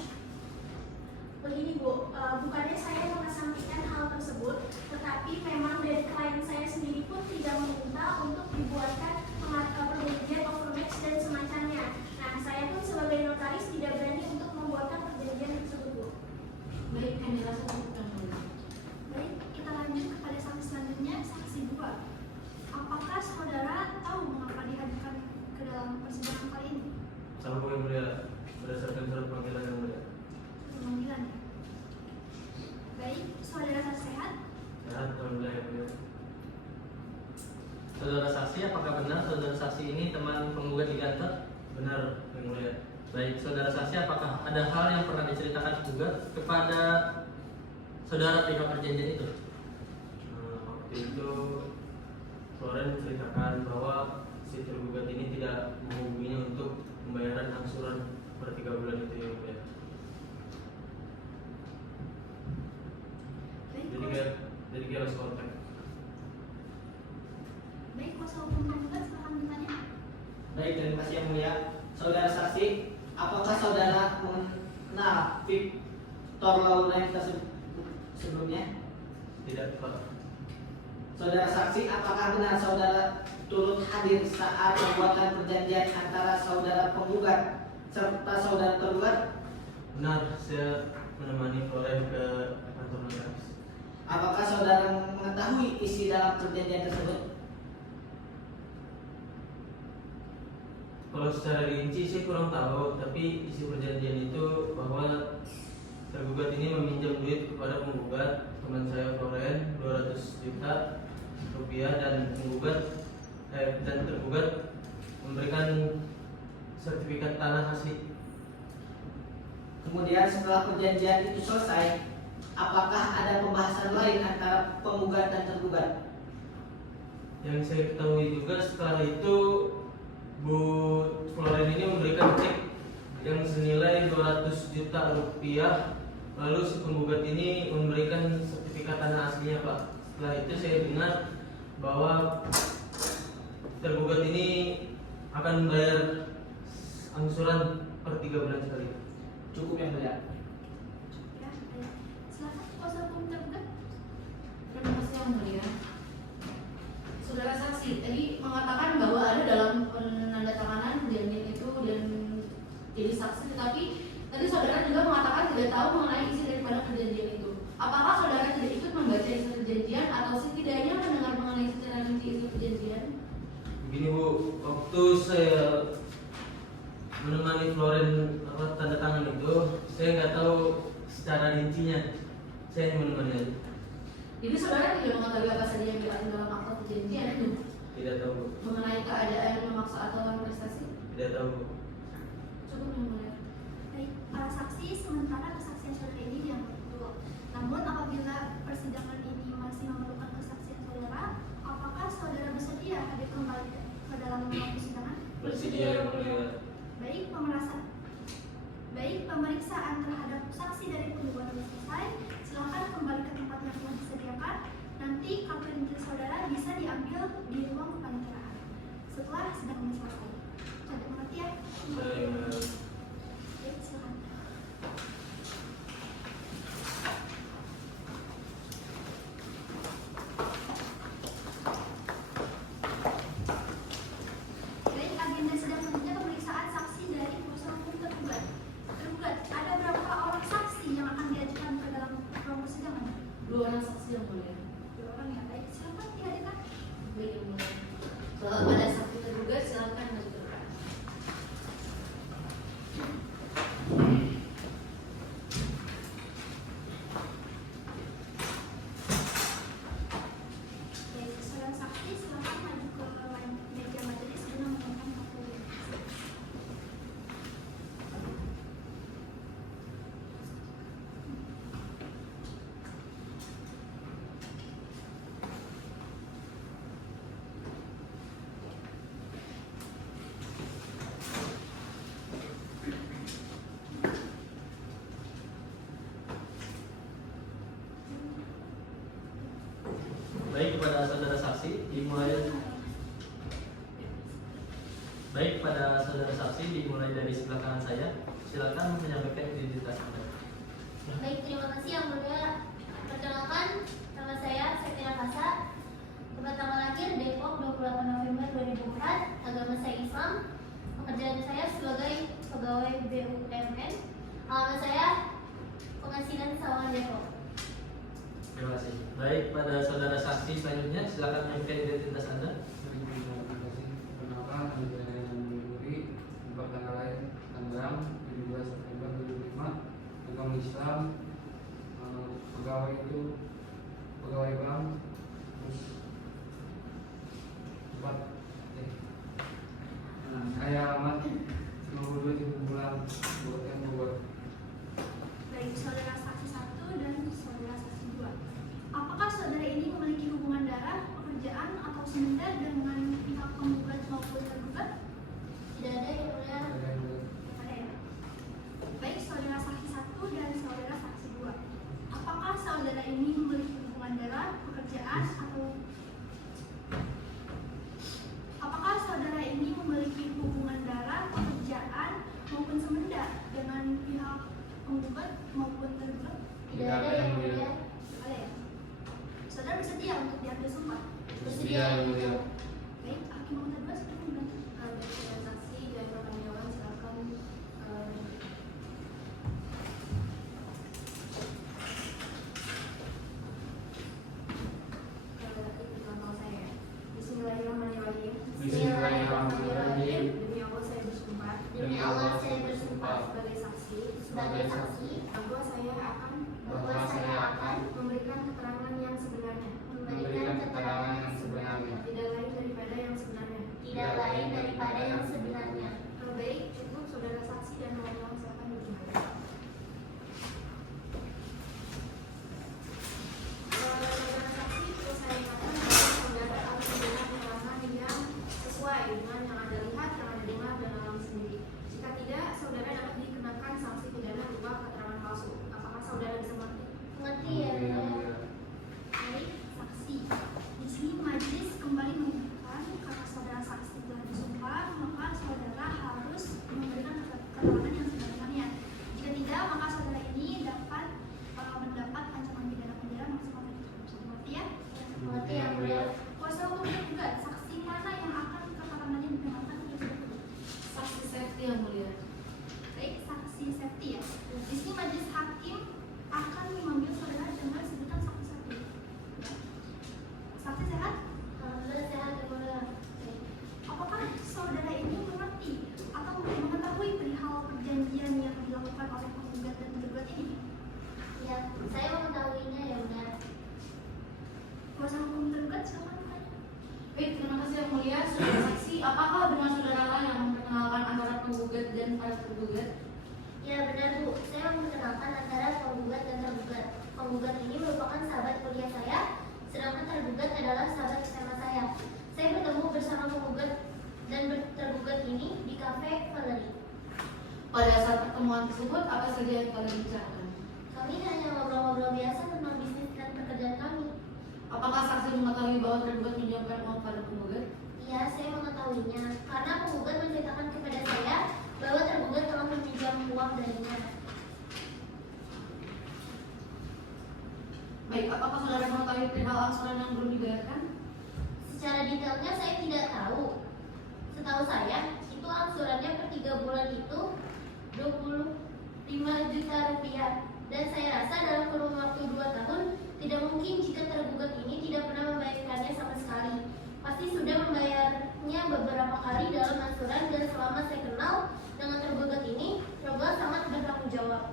Begini Bu, bukannya saya mengesampingkan hal tersebut, tetapi memang dari klien saya sendiri pun tidak meminta untuk dibuatkan perjanjian overmatch dan semacamnya. Nah, saya pun sebagai notaris tidak berani untuk membuatkan perjanjian tersebut Bu. Baik, kami rasa cukup yang mulia. Baik, kita lanjut kepada saksi selanjutnya, saksi 2. Apakah saudara tahu mengapa dihadirkan ke dalam persidangan kali ini? Sama yang mulia, berdasarkan surat panggilan yang mulia. Pemanggilan. Baik, saudara saksi sehat? Sehat, alhamdulillah yang mulia. Saudara saksi, apakah benar saudara saksi ini teman penggugat di kantor? Benar yang mulia. Baik, saudara saksi, apakah ada hal yang pernah diceritakan penggugat kepada saudara pihak perjanjian itu? Waktu itu Loren menceritakan bahwa si tergugat ini tidak menghubunginya untuk pembayaran angsuran per 3 bulan itu yang mulia. Jadi dia harus kontak. Baik, kuasa hukum penggugat silakan bertanya. Baik, terima kasih yang mulia. Saudara saksi, apakah saudara mengenal Victor Laurent tersebut sebelumnya? Tidak, Pak. Saudara saksi, apakah benar saudara turut hadir saat pembuatan perjanjian antara saudara penggugat serta saudara tergugat? Benar, saya menemani Loren ke kantor notaris. Apakah saudara mengetahui isi dalam perjanjian tersebut? Kalau secara rinci saya kurang tahu, tapi isi perjanjian itu bahwa tergugat ini meminjam duit kepada penggugat teman saya Loren 200 juta rupiah dan tergugat memberikan sertifikat tanah asli. Kemudian setelah perjanjian itu selesai, apakah ada pembahasan lain antara penggugat dan tergugat? Yang saya ketahui juga setelah itu Bu Floren ini memberikan cek yang senilai 200 juta rupiah. Lalu si penggugat ini memberikan sertifikat tanah aslinya, Pak. Setelah itu saya dengar bahwa tergugat ini akan membayar angsuran per 3 bulan sekali. Cukup yang mulia. Ya, baik. Silakan kuasa hukum tergugat. Terima kasih yang mulia. Saudara saksi tadi mengatakan bahwa ada dalam penandatanganan perjanjian itu dan jadi saksi, tetapi tadi saudara juga mengatakan tidak tahu mengenai isi daripada perjanjian itu. Apakah saudara tidak ikut membaca isi perjanjian atau setidaknya mendengar mengenai secara rinci isi perjanjian? Begini Bu, waktu saya menemani Floren tanda tangan itu, saya nggak tahu secara rincinya, saya hanya menemani aja. Jadi saudara tidak mengetahui apa saja yang diatur dalam akta perjanjian itu Tidak tahu Bu, mengenai keadaan memaksa atau prestasi? tidak tahu Bu. Cukup yang mulia. Baik, para saksi, sementara kesaksian saudara ini dianggap betul. Namun apabila persidangan ini masih memerlukan kesaksian saudara, apakah saudara bersedia hadir kembali ke dalam ruang persidangan? Bersedia yang mulia. Baik, pemeriksaan terhadap saksi dari penggugat sudah selesai. Silakan kembali ke tempat yang telah disediakan. Nanti kartu identitas saudara bisa diambil di ruang kepaniteraan setelah sidang ini selesai. Cantik mengerti ya? Saya Baik, silakan. Baik, agenda sidang selanjutnya pemeriksaan saksi dari kuasa hukum tergugat. Tergugat, ada berapa orang saksi yang akan diajukan ke dalam ruang persidangan? 2 orang saksi yang mulia. 2 orang ya, baik. Silakan dihadirkan. Baik yang mulia. Soal pada saksi tergugat silakan maju ke depan. Baik, saudara saksi silakan maju ke meja majelis guna menemukan kartu identitas. Baik kepada saudara saksi dimulai. Baik pada saudara saksi dimulai dari sebelah kanan saya. Silakan menyampaikan identitas Anda. Baik, terima kasih yang mulia. Perkenalkan, nama saya Sepira Kasa. Tempat tanggal lahir Depok 28 November 2004. Agama saya Islam. Pekerjaan saya sebagai pegawai BUMN. Alamat saya Pengasinan Sawangan Depok. Terima kasih. Baik pada saudara saksi selanjutnya silakan menyampaikan identitas Anda. Perkenalkan, nama saya Nuri, tempat tanggal lahir Tangerang 17 September 2005. Agama Islam, pegawai bank, terus tempat saya alamat 52 Bulan Bogor. Baik, saudara saksi 1 dan saudara saksi 2. Apakah saudara ini memiliki hubungan darah, pekerjaan, atau sementara dengan pihak penggugat maupun tergugat? Tidak ada yang mulia. Ada ya? Baik, saudara saksi 1 dan saudara saksi 2. Apakah saudara ini memiliki hubungan darah, pekerjaan, atau apakah saudara ini memiliki hubungan darah, pekerjaan, maupun semenda dengan pihak penggugat maupun tergugat? Tidak ada yang mulia. Ada ya? Saudara bersedia untuk diambil sumpah? Bersedia yang mulia. Baik, hakim anggota 2 sudah membantu. Baik, saudara saksi dan kawan-kawan silakan. Ikuti contoh saya. Bismillahirrahmanirrahim. Bismillahirrahmanirrahim. Demi Allah saya bersumpah. Demi Allah saya bersumpah Sebagai saksi sebagai saksi bahwa saya akan bahwa saya akan memberikan keterangan yang sebenarnya, memberikan keterangan yang sebenarnya, tidak lain daripada yang sebenarnya. tidak lain daripada yang sebenarnya. Baik, saudara ini mengerti atau mengetahui perihal perjanjian yang dilakukan oleh penggugat dan tergugat ini? Ya, saya mengetahuinya ya benar. Kuasa hukum tergugat silakan bertanya. Baik, terima kasih yang mulia. Saudara saksi, apakah benar saudara lah yang memperkenalkan antara penggugat dan para tergugat? Ya benar Bu, saya memperkenalkan antara penggugat dan tergugat. Penggugat ini merupakan sahabat kuliah saya, sedangkan tergugat adalah sahabat SMA saya. Saya bertemu bersama penggugat dan tergugat ini di kafe Valerie. Pada saat pertemuan tersebut, apa saja yang kalian bicarakan? Kami hanya ngobrol-ngobrol biasa tentang bisnis dan pekerjaan kami. Apakah saksi mengetahui bahwa tergugat meminjamkan uang pada penggugat? Iya, saya mengetahuinya karena penggugat menceritakan kepada saya bahwa tergugat telah meminjam uang darinya. Baik, apakah saudara mengetahui perihal angsuran yang belum dibayarkan? Secara detailnya saya tidak tahu. Setahu saya, itu angsurannya per 3 bulan itu 25 juta rupiah. Dan saya rasa dalam kurun waktu 2 tahun, tidak mungkin jika tergugat ini tidak pernah membayarkannya sama sekali. Pasti sudah membayarnya beberapa kali dalam angsuran dan selama saya kenal dengan tergugat ini, tergugat sangat bertanggung jawab.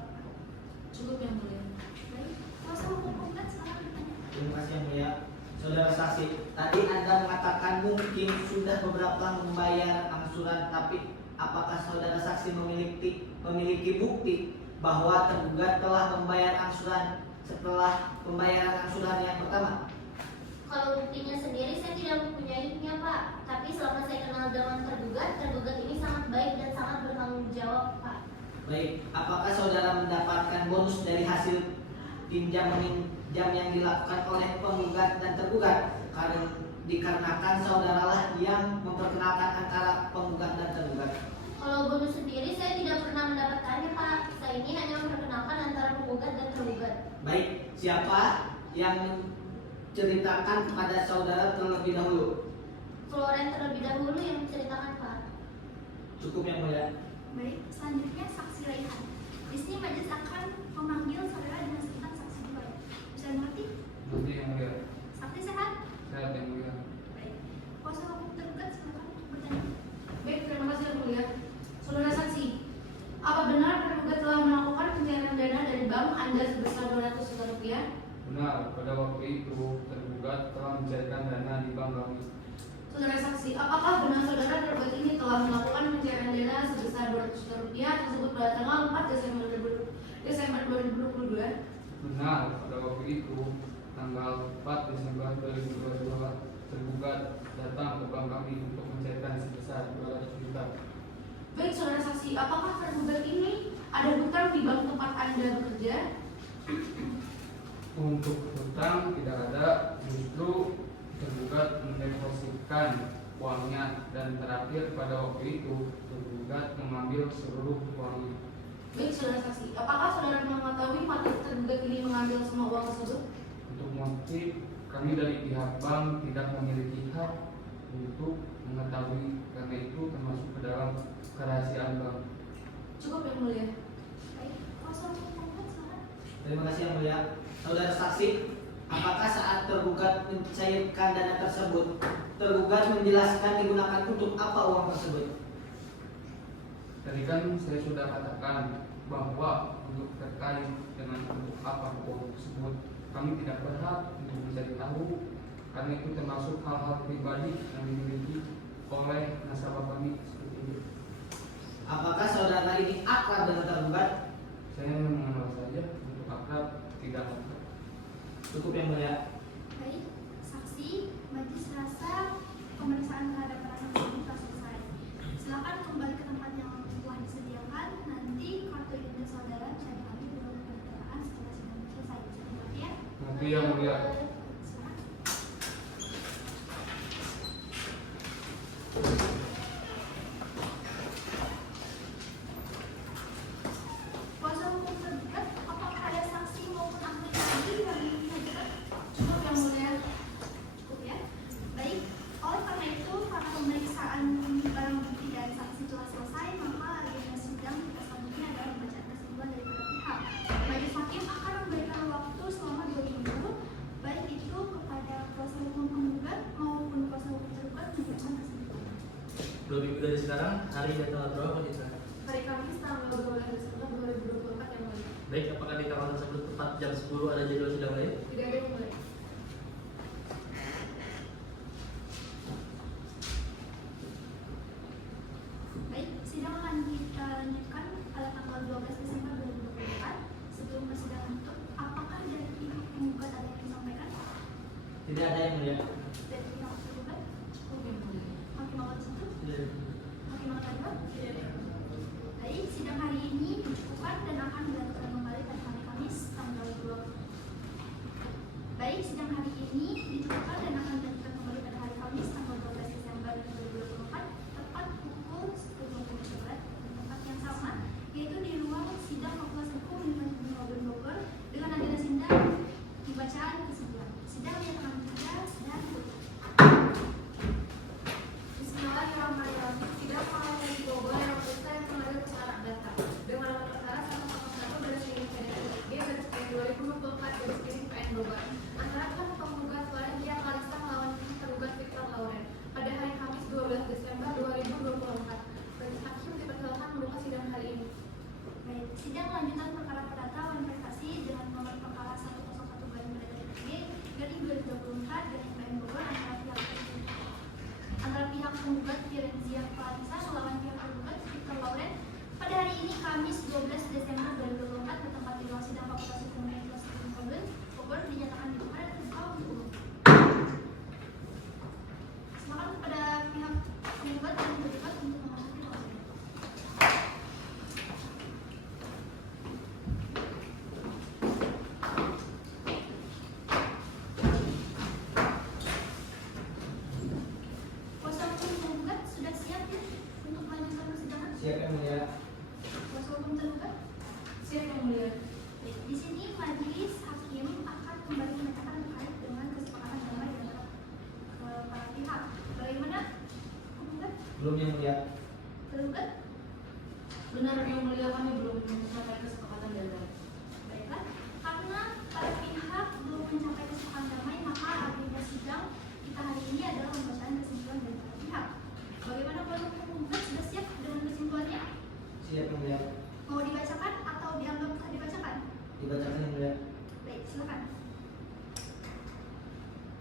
Cukup yang mulia. Baik, kuasa hukum penggugat silakan bertanya. Terima kasih yang mulia. Saudara saksi, tadi Anda mengatakan mungkin sudah beberapa membayar angsuran, tapi apakah saudara saksi memiliki bukti bahwa tergugat telah membayar angsuran setelah pembayaran angsuran yang pertama? Kalau buktinya sendiri saya tidak mempunyainya Pak. Tapi selama saya kenal dengan tergugat ini sangat baik dan sangat bertanggung jawab Pak. Baik, apakah saudara mendapatkan bonus dari hasil pinjam meminjam yang dilakukan oleh penggugat dan tergugat? Karena dikarenakan saudaralah yang memperkenalkan antara penggugat dan tergugat. Kalau bonus sendiri saya tidak pernah mendapatkannya Pak. Saya ini hanya memperkenalkan antara penggugat dan tergugat. Baik, siapa yang menceritakan kepada saudara terlebih dahulu? Floren terlebih dahulu yang menceritakan Pak. Cukup yang mulia. Baik, selanjutnya saksi Raihan. Di sini majelis akan memanggil saudara dengan sebutan saksi dua. Bisa mengerti? Nanti yang mulia, Saksi sehat? saya yang mulia. Baik. Kuasa hukum tergugat silakan bertanya. Baik, terima kasih yang mulia. Saudara saksi, apa benar tergugat telah melakukan pencairan dana dari bank Anda sebesar 200 juta rupiah? Benar, pada waktu itu tergugat telah mencairkan dana di bank kami. Saudara saksi, apakah benar saudara tergugat ini telah melakukan pencairan dana sebesar 200 juta rupiah tersebut pada tanggal 4 Desember 2022? Benar, pada waktu itu tanggal 4 Desember 2022 tergugat datang ke bank kami untuk mencairkan sebesar 200 juta. Baik, saudara saksi, apakah tergugat ini ada hutang di bank tempat Anda bekerja? Untuk hutang tidak ada, justru tergugat mendepositkan uangnya dan terakhir pada waktu itu tergugat mengambil seluruh uangnya. Baik, saudara saksi, apakah saudara mengetahui motif tergugat ini mengambil semua uang tersebut? Untuk motif, kami dari pihak bank tidak memiliki hak untuk mengetahui karena itu termasuk ke dalam kerahasiaan bank. Cukup yang mulia. Baik, kuasa hukum penggugat silakan. Terima kasih yang mulia. Saudara saksi, apakah saat tergugat mencairkan dana tersebut, tergugat menjelaskan digunakan untuk apa uang tersebut? Tadi kan saya sudah katakan bahwa untuk terkait dengan untuk apa uang tersebut kami tidak berhak untuk mencari tahu karena itu termasuk hal-hal pribadi yang dimiliki oleh nasabah kami seperti itu. Apakah saudara ini akrab dengan tergugat? Saya mengenal saja, untuk akrab tidak akrab. Cukup yang mulia. Baik, saksi, majelis rasa pemeriksaan terhadap para saksi ini telah selesai. Silakan kembali ke tempat yang telah disediakan. Nanti kartu identitas saudara bisa diambil di ruang pemeriksaan setelah sidang selesai. Bisa dimengerti ya? Nanti yang mulia. Silakan. Kuasa hukum tergugat, apakah ada saksi maupun ahli lagi yang ingin dihadirkan? Cukup yang mulia. Cukup ya. Baik, oleh karena itu karena pemeriksaan barang bukti dari saksi telah selesai, maka agenda sidang kita selanjutnya adalah pembacaan kesimpulan dari pada pihak. Majelis hakim akan memberikan waktu selama 2 minggu, baik 2 minggu dari sekarang, hari dan tanggal berapa kita? Hari Kamis tanggal 12 Desember 2024 yang mulia. Baik, apakah di tanggal tersebut tepat jam 10 ada jadwal sidang lain? Tidak ada yang mulia. Baik, sidang akan kita lanjutkan pada tanggal 12 Desember 2024. Sebelum persidangan tutup, apakah dari pihak penggugat ada yang disampaikan? Tidak ada yang mulia. Dari pihak penggugat, Cukup yang mulia. Hakim Agung satu, Tidak. Hakim Agung dua, tidak ada. Baik, sidang hari ini dicukupkan dan akan dilanjutkan kembali pada hari Kamis tanggal 2. Baik, sidang hari ini dicukupkan dan akan dilanjutkan kembali pada hari Kamis tanggal 12 Desember 2024 tepat pukul 10.00 di tempat yang sama, yaitu di ruang sidang Fakultas Hukum Universitas Kabupaten Bogor dengan agenda sidang pembacaan kesimpulan. Sidang yang akan dibuka dan tutup. Bismillahirrahmanirrahim. Sidang pengadilan di Bogor yang memeriksa yang mengalir perkara data dengan nomor perkara 101/G/2024 Bogor antara pihak penggugat Florentia Kalista melawan pihak tergugat Victor Lauren pada hari Kamis 12 Desember 2024. Bagi hakim dipersilakan membuka sidang hari ini. Baik, sidang lanjutan perkara perdata wan prestasi dengan nomor perkara 101/2024 Bogor antara pihak penggugat Florentia Kalista melawan pihak tergugat Victor Lauren pada hari ini Kamis 12 Desember 2024 di tempat di ruang sidang Fakultas Hukum Universitas Kabupaten Bogor dinyatakan dibuka dan terbuka untuk umum. Silakan kepada pihak penggugat dan tergugat untuk memasuki ruang sidang. Kuasa hukum penggugat sudah siap ya untuk melanjutkan persidangan? Siap yang mulia. Kuasa hukum tergugat? Siap yang mulia. Baik, di sini majelis hakim akan kembali menyatakan terkait dengan kesepakatan damai antara para pihak. Bagaimana penggugat? Belum yang mulia. Tergugat? Benar yang mulia, kami belum mencapai kesepakatan damai. Baiklah, karena para pihak belum mencapai kesepakatan damai, maka agenda sidang kita hari ini adalah pembacaan kesimpulan dari para pihak. Bagaimana kuasa hukum penggugat sudah siap dengan kesimpulannya? Siap yang mulia. Mau dibacakan atau dianggap telah dibacakan? Dibacakan yang mulia. Baik, silakan.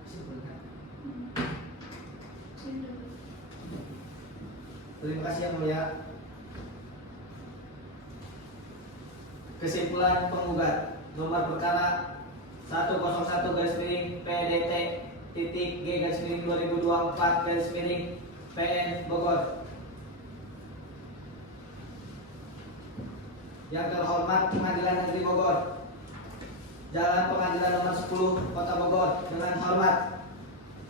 Simpulkan. Sini dulu. Terima kasih yang mulia. Kesimpulan penggugat nomor perkara 101/PDT.G/2024/PN Bogor. Yang terhormat Pengadilan Negeri Bogor, Jalan Pengadilan nomor 10 Kota Bogor, dengan hormat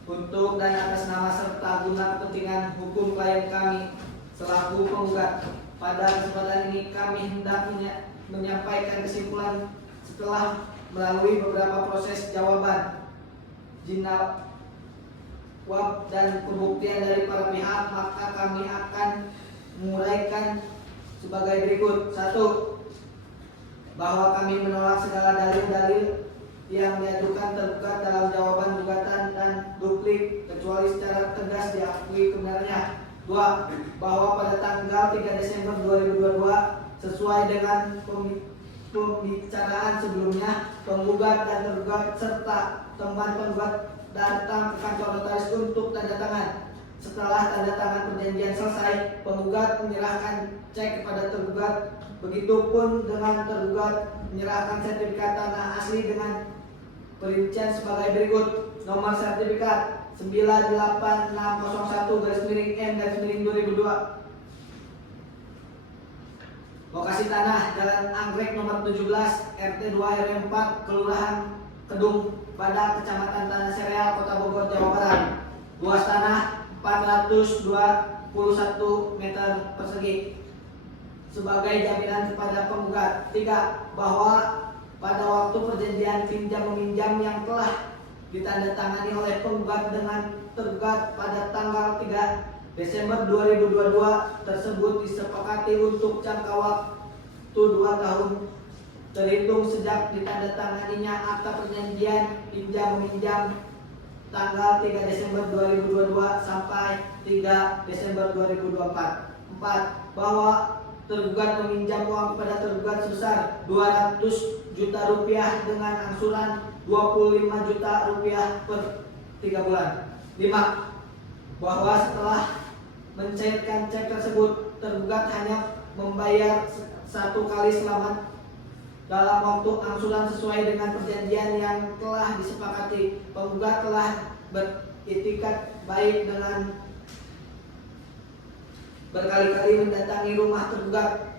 untuk dan atas nama serta guna kepentingan hukum klien kami selaku penggugat, pada kesempatan ini kami hendak menyampaikan kesimpulan setelah melalui beberapa proses jawaban, jawab dan pembuktian dari para pihak, maka kami akan menguraikan sebagai berikut. 1. Bahwa kami menolak segala dalil-dalil yang diajukan tergugat dalam jawaban gugatan dan duplik kecuali secara tegas diakui kebenarannya. 2. Bahwa pada tanggal 3 Desember 2022 sesuai dengan pembicaraan sebelumnya, penggugat dan tergugat serta teman penggugat datang ke kantor notaris untuk tanda tangan. Setelah tanda tangan perjanjian selesai, penggugat menyerahkan cek kepada tergugat. Begitupun dengan tergugat menyerahkan sertifikat tanah asli dengan perincian sebagai berikut. Nomor sertifikat 98601/M/2002. Lokasi tanah Jalan Anggrek nomor 17 RT 2 RW 4 Kelurahan Kedung pada Kecamatan Tanah Sereal Kota Bogor, Jawa Barat. Luas tanah 421 meter persegi sebagai jaminan kepada penggugat. 3. Bahwa pada waktu perjanjian pinjam meminjam yang telah ditandatangani oleh penggugat dengan tergugat pada tanggal 3 Desember 2022 tersebut disepakati untuk jangka waktu 2 tahun terhitung sejak ditandatanganinya akta perjanjian pinjam meminjam tanggal 3 Desember 2022 sampai 3 Desember 2024. 4. Bahwa tergugat meminjam uang kepada tergugat sebesar 200 juta rupiah dengan angsuran 25 juta rupiah per 3 bulan. 5. Bahwa setelah mencairkan cek tersebut, tergugat hanya membayar 1 kali selamat dalam waktu angsuran sesuai dengan perjanjian yang telah disepakati. Penggugat telah beriktikat baik dengan berkali-kali mendatangi rumah tergugat,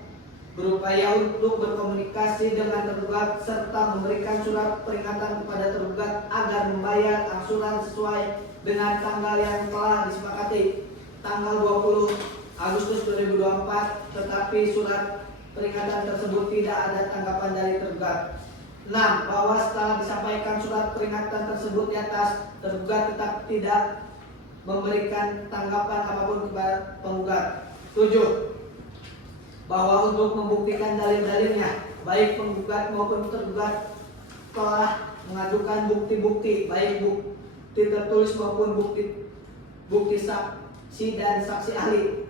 berupaya untuk berkomunikasi dengan tergugat serta memberikan surat peringatan kepada tergugat agar membayar angsuran sesuai dengan tanggal yang telah disepakati, tanggal 20 Agustus 2024, tetapi surat peringatan tersebut tidak ada tanggapan dari tergugat. 6. Bahwa setelah disampaikan surat peringatan tersebut di atas, tergugat tetap tidak memberikan tanggapan apapun kepada penggugat. 7. Bahwa untuk membuktikan dalil-dalilnya, baik penggugat maupun tergugat telah mengajukan bukti-bukti, baik bukti tertulis maupun bukti saksi dan saksi ahli.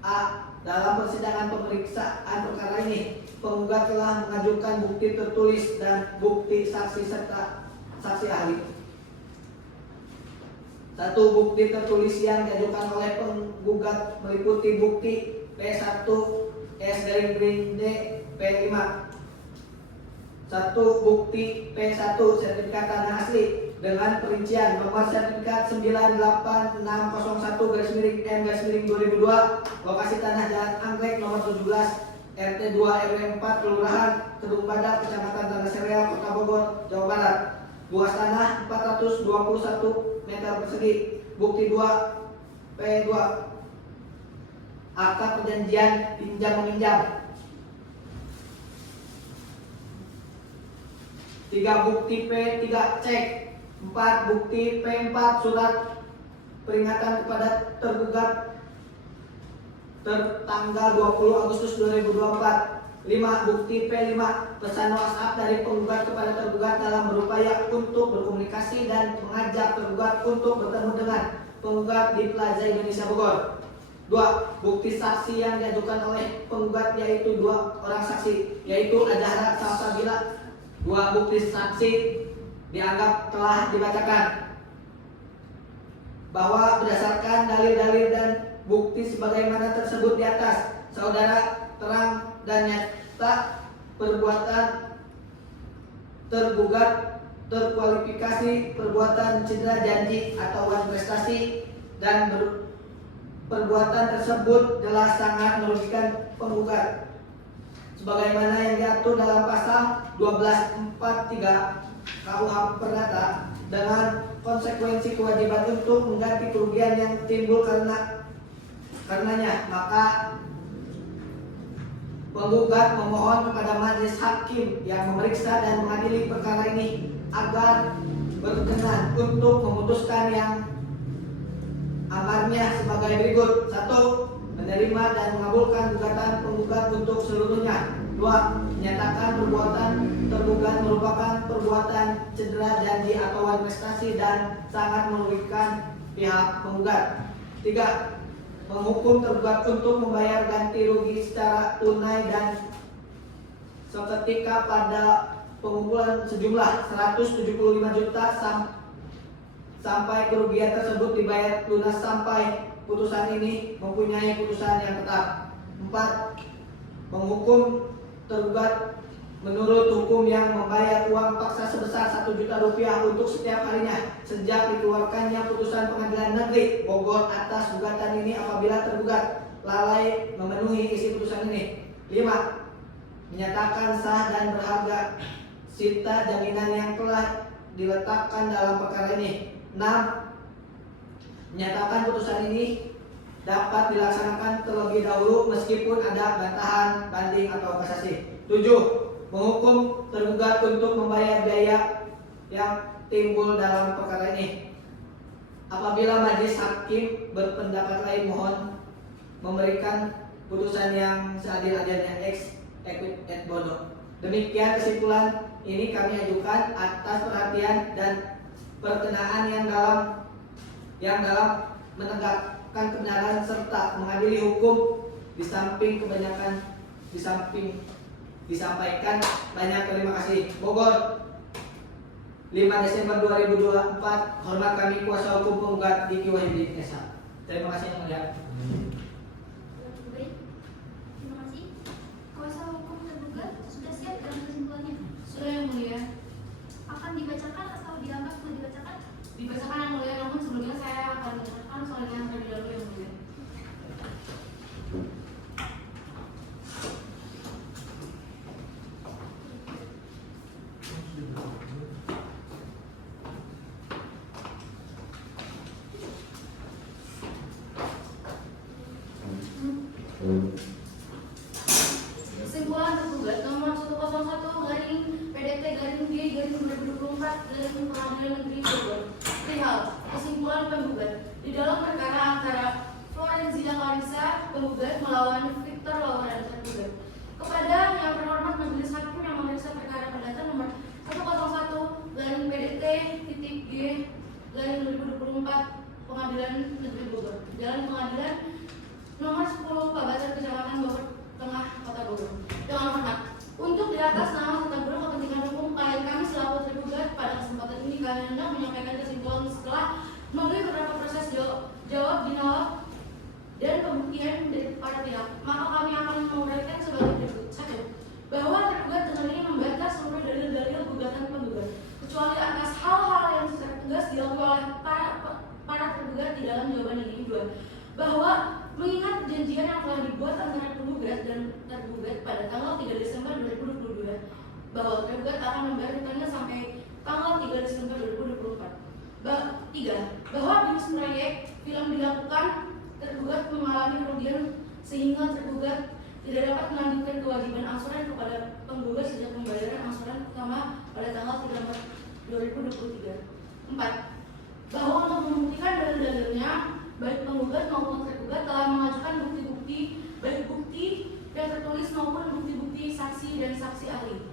A. Dalam persidangan pemeriksaan perkara ini, penggugat telah mengajukan bukti tertulis dan bukti saksi serta saksi ahli. 1. Bukti tertulis yang diajukan oleh penggugat meliputi bukti P1 S-D P5. 1. Bukti P1 sertifikat tanah asli dengan perincian nomor sertifikat 98601/M/2002, lokasi tanah Jalan Anggrek nomor 17 RT 2 RW 4 Kelurahan Kedung Badak, Kecamatan Tanah Sereal, Kota Bogor, Jawa Barat. Luas tanah 421 meter persegi. Bukti 2 P2 akta perjanjian pinjam meminjam. 3. Bukti P3 cek. 4. Bukti P4 surat peringatan kepada tergugat tertanggal 20 Agustus 2024. 5. Bukti P5 pesan WhatsApp dari penggugat kepada tergugat dalam berupaya untuk berkomunikasi dan mengajak tergugat untuk bertemu dengan penggugat di Plaza Indonesia Bogor. 2. Bukti saksi yang diajukan oleh penggugat yaitu 2 orang saksi, yaitu Azahra Salsabila. 2. Bukti saksi dianggap telah dibacakan, bahwa berdasarkan dalil-dalil dan bukti sebagaimana tersebut di atas, saudara terang dan nyata perbuatan tergugat terkualifikasi perbuatan cedera janji atau wan prestasi, dan perbuatan tersebut jelas sangat merugikan penggugat sebagaimana yang diatur dalam pasal 1243 KUH Perdata, dengan konsekuensi kewajiban untuk mengganti kerugian yang timbul karenanya. Maka penggugat memohon kepada majelis hakim yang memeriksa dan mengadili perkara ini agar berkenan untuk memutuskan yang amarnya sebagai berikut. 1. Menerima dan mengabulkan gugatan penggugat untuk seluruhnya. 2. Menyatakan perbuatan tergugat merupakan perbuatan cedera janji atau wan prestasi dan sangat merugikan pihak penggugat. 3. Menghukum tergugat untuk membayar ganti rugi secara tunai dan seketika pada pengumpulan sejumlah 175 juta sampai kerugian tersebut dibayar lunas sampai putusan ini mempunyai putusan yang tetap. 4. Menghukum tergugat menurut hukum yang membayar uang paksa sebesar 1 juta rupiah untuk setiap harinya sejak dikeluarkannya putusan Pengadilan Negeri Bogor atas gugatan ini apabila tergugat lalai memenuhi isi putusan ini. 5. Menyatakan sah dan berharga sita jaminan yang telah diletakkan dalam perkara ini. 6. Menyatakan putusan ini dapat dilaksanakan terlebih dahulu meskipun ada bantahan, banding atau kasasi. 7. Menghukum tergugat untuk membayar biaya yang timbul dalam perkara ini. Apabila majelis hakim berpendapat lain, mohon memberikan putusan yang seadil-adilnya ex equit et bono. Demikian kesimpulan ini kami ajukan atas perhatian dan perkenaan yang dalam menegakkan kebenaran serta mengadili hukum disampaikan banyak. Terima kasih. Bogor, 5 Desember 2024. Hormat kami kuasa hukum penggugat Diki Wahyudin SH. Terima kasih yang mulia. Baik, terima kasih. Kuasa hukum tergugat sudah siap dalam kesimpulannya? Sudah yang mulia. Akan dibacakan atau dianggap sudah dibacakan? Dibacakan yang mulia, namun sebelumnya saya akan membacakan soalnya terlebih dahulu yang mulia. Kesimpulan tergugat nomor 101 garing PDT garing G garing 2024 garing Pengadilan Negeri Bogor. Perihal kesimpulan penggugat di dalam perkara antara Florenzia Clarissa penggugat melawan Victor Lauren tergugat. Kepada yang terhormat majelis hakim yang memeriksa perkara perdata nomor 101 garing PDT titik G garing 2024 Pengadilan Negeri Bogor. Jalan Pengadilan nomor 10 Pabacan Kecamatan Bogor Tengah Kota Bogor. Dengan hormat, untuk di atas nama serta guna kepentingan hukum klien kami selaku tergugat pada kesempatan ini kami hendak menyampaikan kesimpulan setelah melalui beberapa proses jawab dinawab dan pembuktian dari para pihak. Maka kami akan menguraikan sebagai berikut. 1. Bahwa tergugat dengan ini membantah seluruh dalil-dalil gugatan penggugat, kecuali atas hal-hal yang secara tegas diakui oleh para tergugat di dalam jawaban ini. 2. Bahwa mengingat perjanjian yang telah dibuat antara penggugat dan tergugat pada tanggal 3 Desember 2022 bahwa tergugat akan membayar hutangnya sampai tanggal 3 Desember 2024. 3. Bahwa bisnis proyek film dilakukan tergugat mengalami kerugian sehingga tergugat tidak dapat melanjutkan kewajiban angsuran kepada penggugat sejak pembayaran angsuran pertama pada tanggal 3 Maret 2023. 4. Bahwa untuk membuktikan dalil-dalilnya baik penggugat maupun tergugat telah mengajukan bukti-bukti baik bukti yang tertulis maupun bukti-bukti saksi dan saksi ahli.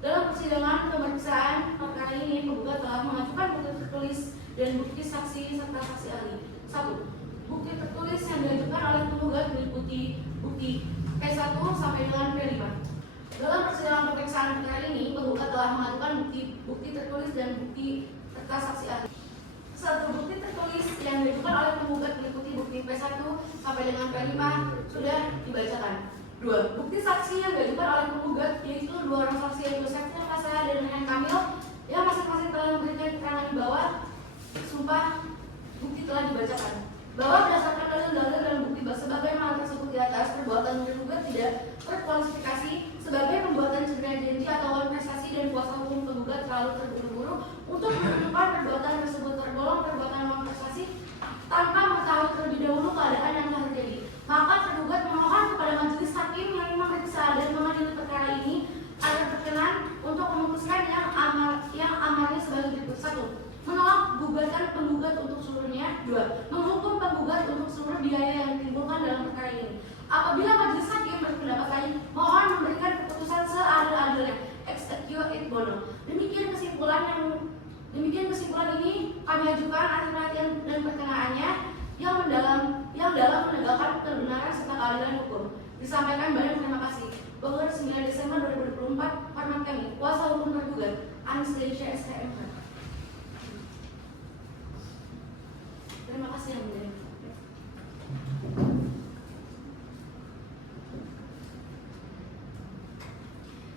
Dalam persidangan pemeriksaan perkara ini penggugat telah mengajukan bukti tertulis dan bukti saksi serta saksi ahli. 1. Bukti tertulis yang diajukan oleh penggugat meliputi bukti P1 sampai dengan P5. Dalam persidangan pemeriksaan perkara ini penggugat telah mengajukan bukti tertulis dan bukti serta saksi ahli. 1. Bukti tertulis yang diajukan oleh penggugat meliputi bukti P1 sampai dengan P5 sudah dibacakan. 2. Bukti saksi yang diajukan oleh penggugat yaitu 2 orang saksi yaitu Septian Pasha dan Rehan Kamil yang masing-masing telah memberikan keterangan di bawah sumpah bukti telah dibacakan. Bahwa berdasarkan dalil-dalil dan bukti sebagaimana tersebut di atas, perbuatan tergugat tidak terkualifikasi sebagai pembuatan cederanya janji atau prestasi dan kuasa hukum penggugat terlalu terburu-buru untuk menentukan perbuatan tersebut tergolong perbuatan prestasi tanpa mengetahui terlebih dahulu keadaan yang telah terjadi. Maka tergugat memohon kepada majelis hakim yang memeriksa dan mengadili perkara ini agar berkenan untuk memutuskan yang amarnya sebagai berikut. 1. Menolak gugatan penggugat untuk seluruhnya. 2. Menghukum penggugat untuk seluruh biaya yang ditimbulkan dalam perkara ini. Apabila majelis hakim berpendapat lain, mohon memberikan keputusan seadil-adilnya. Ex equo et bono. Demikian kesimpulan ini kami ajukan atas perhatian dan perkenaannya yang dalam menegakkan kebenaran serta keadilan hukum. Disampaikan banyak terima kasih. Bogor 9 Desember 2024. Hormat kami, kuasa hukum tergugat Anastasia STMH. Terima kasih yang mulia.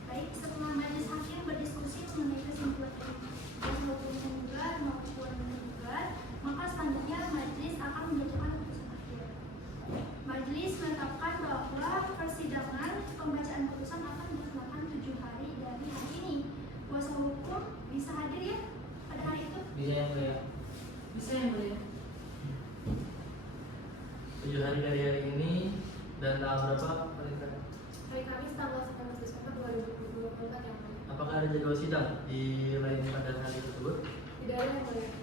Baik, setelah majelis hakim berdiskusi mengenai kesimpulan kuasa hukum penggugat maupun penggugat, maka selanjutnya majelis akan menjatuhkan putusan akhir. Majelis menetapkan bahwa persidangan pembacaan putusan akan dilaksanakan 7 hari dari hari ini. Kuasa hukum bisa hadir ya pada hari itu? Bisa yang mulia. Bisa yang mulia. 7 hari dari hari ini dan tanggal berapa? Hari Kamis tanggal 19 Desember 2024 yang mulia. Apakah ada jadwal sidang di lain pada hari tersebut? Tidak ada yang mulia.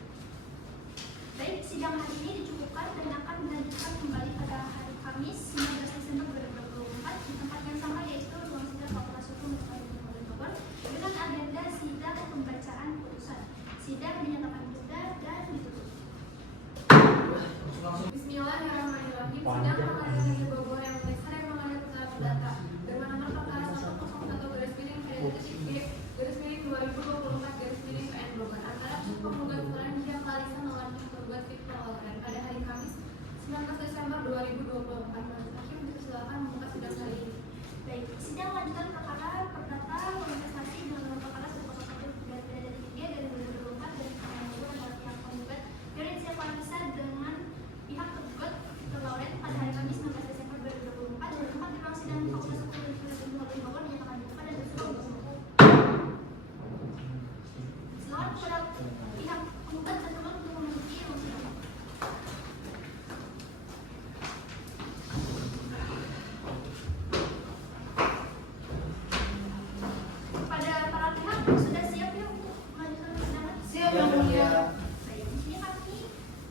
Baik, sidang hari ini dicukupkan dan akan dilanjutkan kembali pada hari Kamis 19 Desember 2024 di tempat yang sama yaitu ruang sidang Fakultas Hukum Universitas Bogor dengan agenda sidang pembacaan putusan. Sidang dinyatakan buka 2024. Majelis Hakim dipersilakan membuka sidang kali ini. Baik, sidang lanjutan perkara perdata kontestasi dengan nomor perkara 101/3 dari 2024 dan adalah pihak penggugat Yorinsia Clarissa dengan pihak tergugat Victor Lauren pada hari Kamis 16 Desember 2024 dan tempat di ruang sidang Fakultas Hukum Universitas Bogor menyatakan dibuka dan tersusun untuk semua. Silakan kepada pihak penggugat tersebut untuk memasuki ruang sidang. Pada para pihak sudah siap ya untuk melanjutkan persidangan? Siap yang mulia. Baik, di sini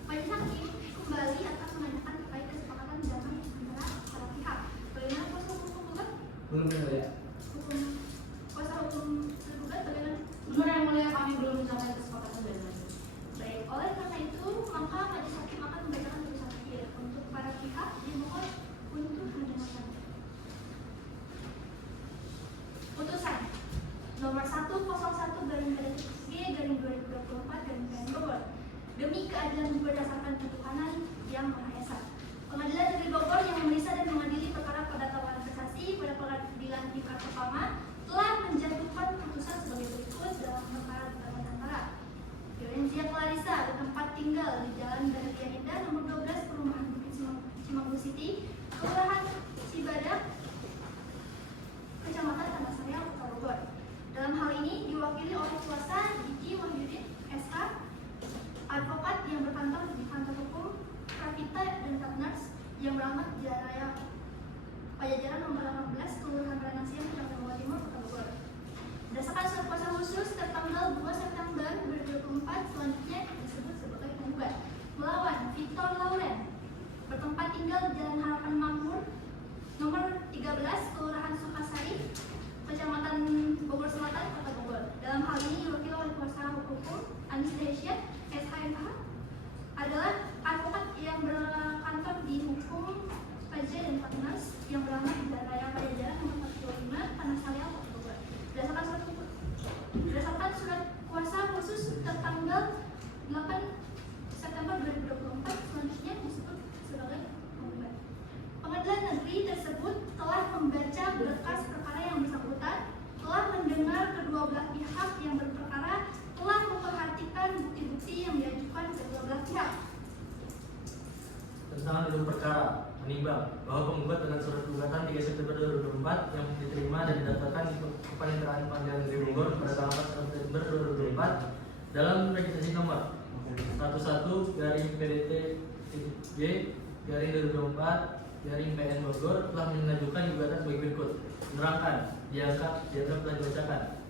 majelis hakim kembali akan menanyakan terkait kesepakatan zaman antara para pihak. Bagaimana kuasa hukum penggugat? Belum yang mulia. Hukum kuasa hukum tergugat bagaimana? Benar yang mulia, kami belum mencapai kesepakatan dengan. Baik, oleh karena itu maka majelis hakim akan membacakan putusan akhir untuk para pihak dimohon untuk mendengarkan. Putusan nomor 101/G/2024 Bogor demi keadilan berdasarkan ketuhanan yang Maha Esa. Pengadilan Negeri Bogor yang memeriksa dan mengadili perkara perdata kasasi pada pengadilan tingkat pertama telah menjatuhkan putusan sebagai berikut dalam perkara antara Yorinsia Clarissa bertempat tinggal di Jalan Dahlia Indah nomor 12 Perumahan Bukit Cimanggu City, Kelurahan Cibadak, Kecamatan Tamasarya, Kota Bogor. Dalam hal ini diwakili oleh kuasa Diki Wahyudin SK, advokat yang berkantor di kantor hukum Pravita dan Partners yang beralamat Jalan Raya Pajajaran nomor 18 Kelurahan Renasian, Kecamatan Bogor Timur, Kota Bogor. Berdasarkan surat kuasa khusus tertanggal 2 September 2024 selanjutnya disebut sebagai penggugat melawan Victor Lauren bertempat tinggal di Jalan Harapan Makmur nomor 13 Kelurahan Sukasari, Kecamatan Bogor Selatan, Kota Bogor. Dalam hal ini diwakili oleh kuasa hukum Anis Dahsyat SHMH adalah advokat yang berkantor di hukum Pajak dan Partners yang beralamat di Jalan Raya Pajajaran nomor 45 Tanah Kota Bogor. Berdasarkan surat kuasa khusus tertanggal 8 September 2024 selanjutnya disebut sebagai penggugat. Pengadilan negeri tersebut telah membaca berkas perkara yang bersangkutan, telah mendengar kedua belah pihak yang berperkara, telah memperhatikan bukti-bukti yang diajukan kedua belah pihak. Tentang duduk perkara menimbang bahwa penggugat dengan surat gugatan 3 September 2024 yang diterima dan didaftarkan di Kepaniteraan Pengadilan Negeri Bogor pada tanggal 4 September 2024 dalam registrasi nomor 11-G/2024-PN Bogor telah mengajukan gugatan sebagai berikut. Menerangkan, dianggap telah dibacakan.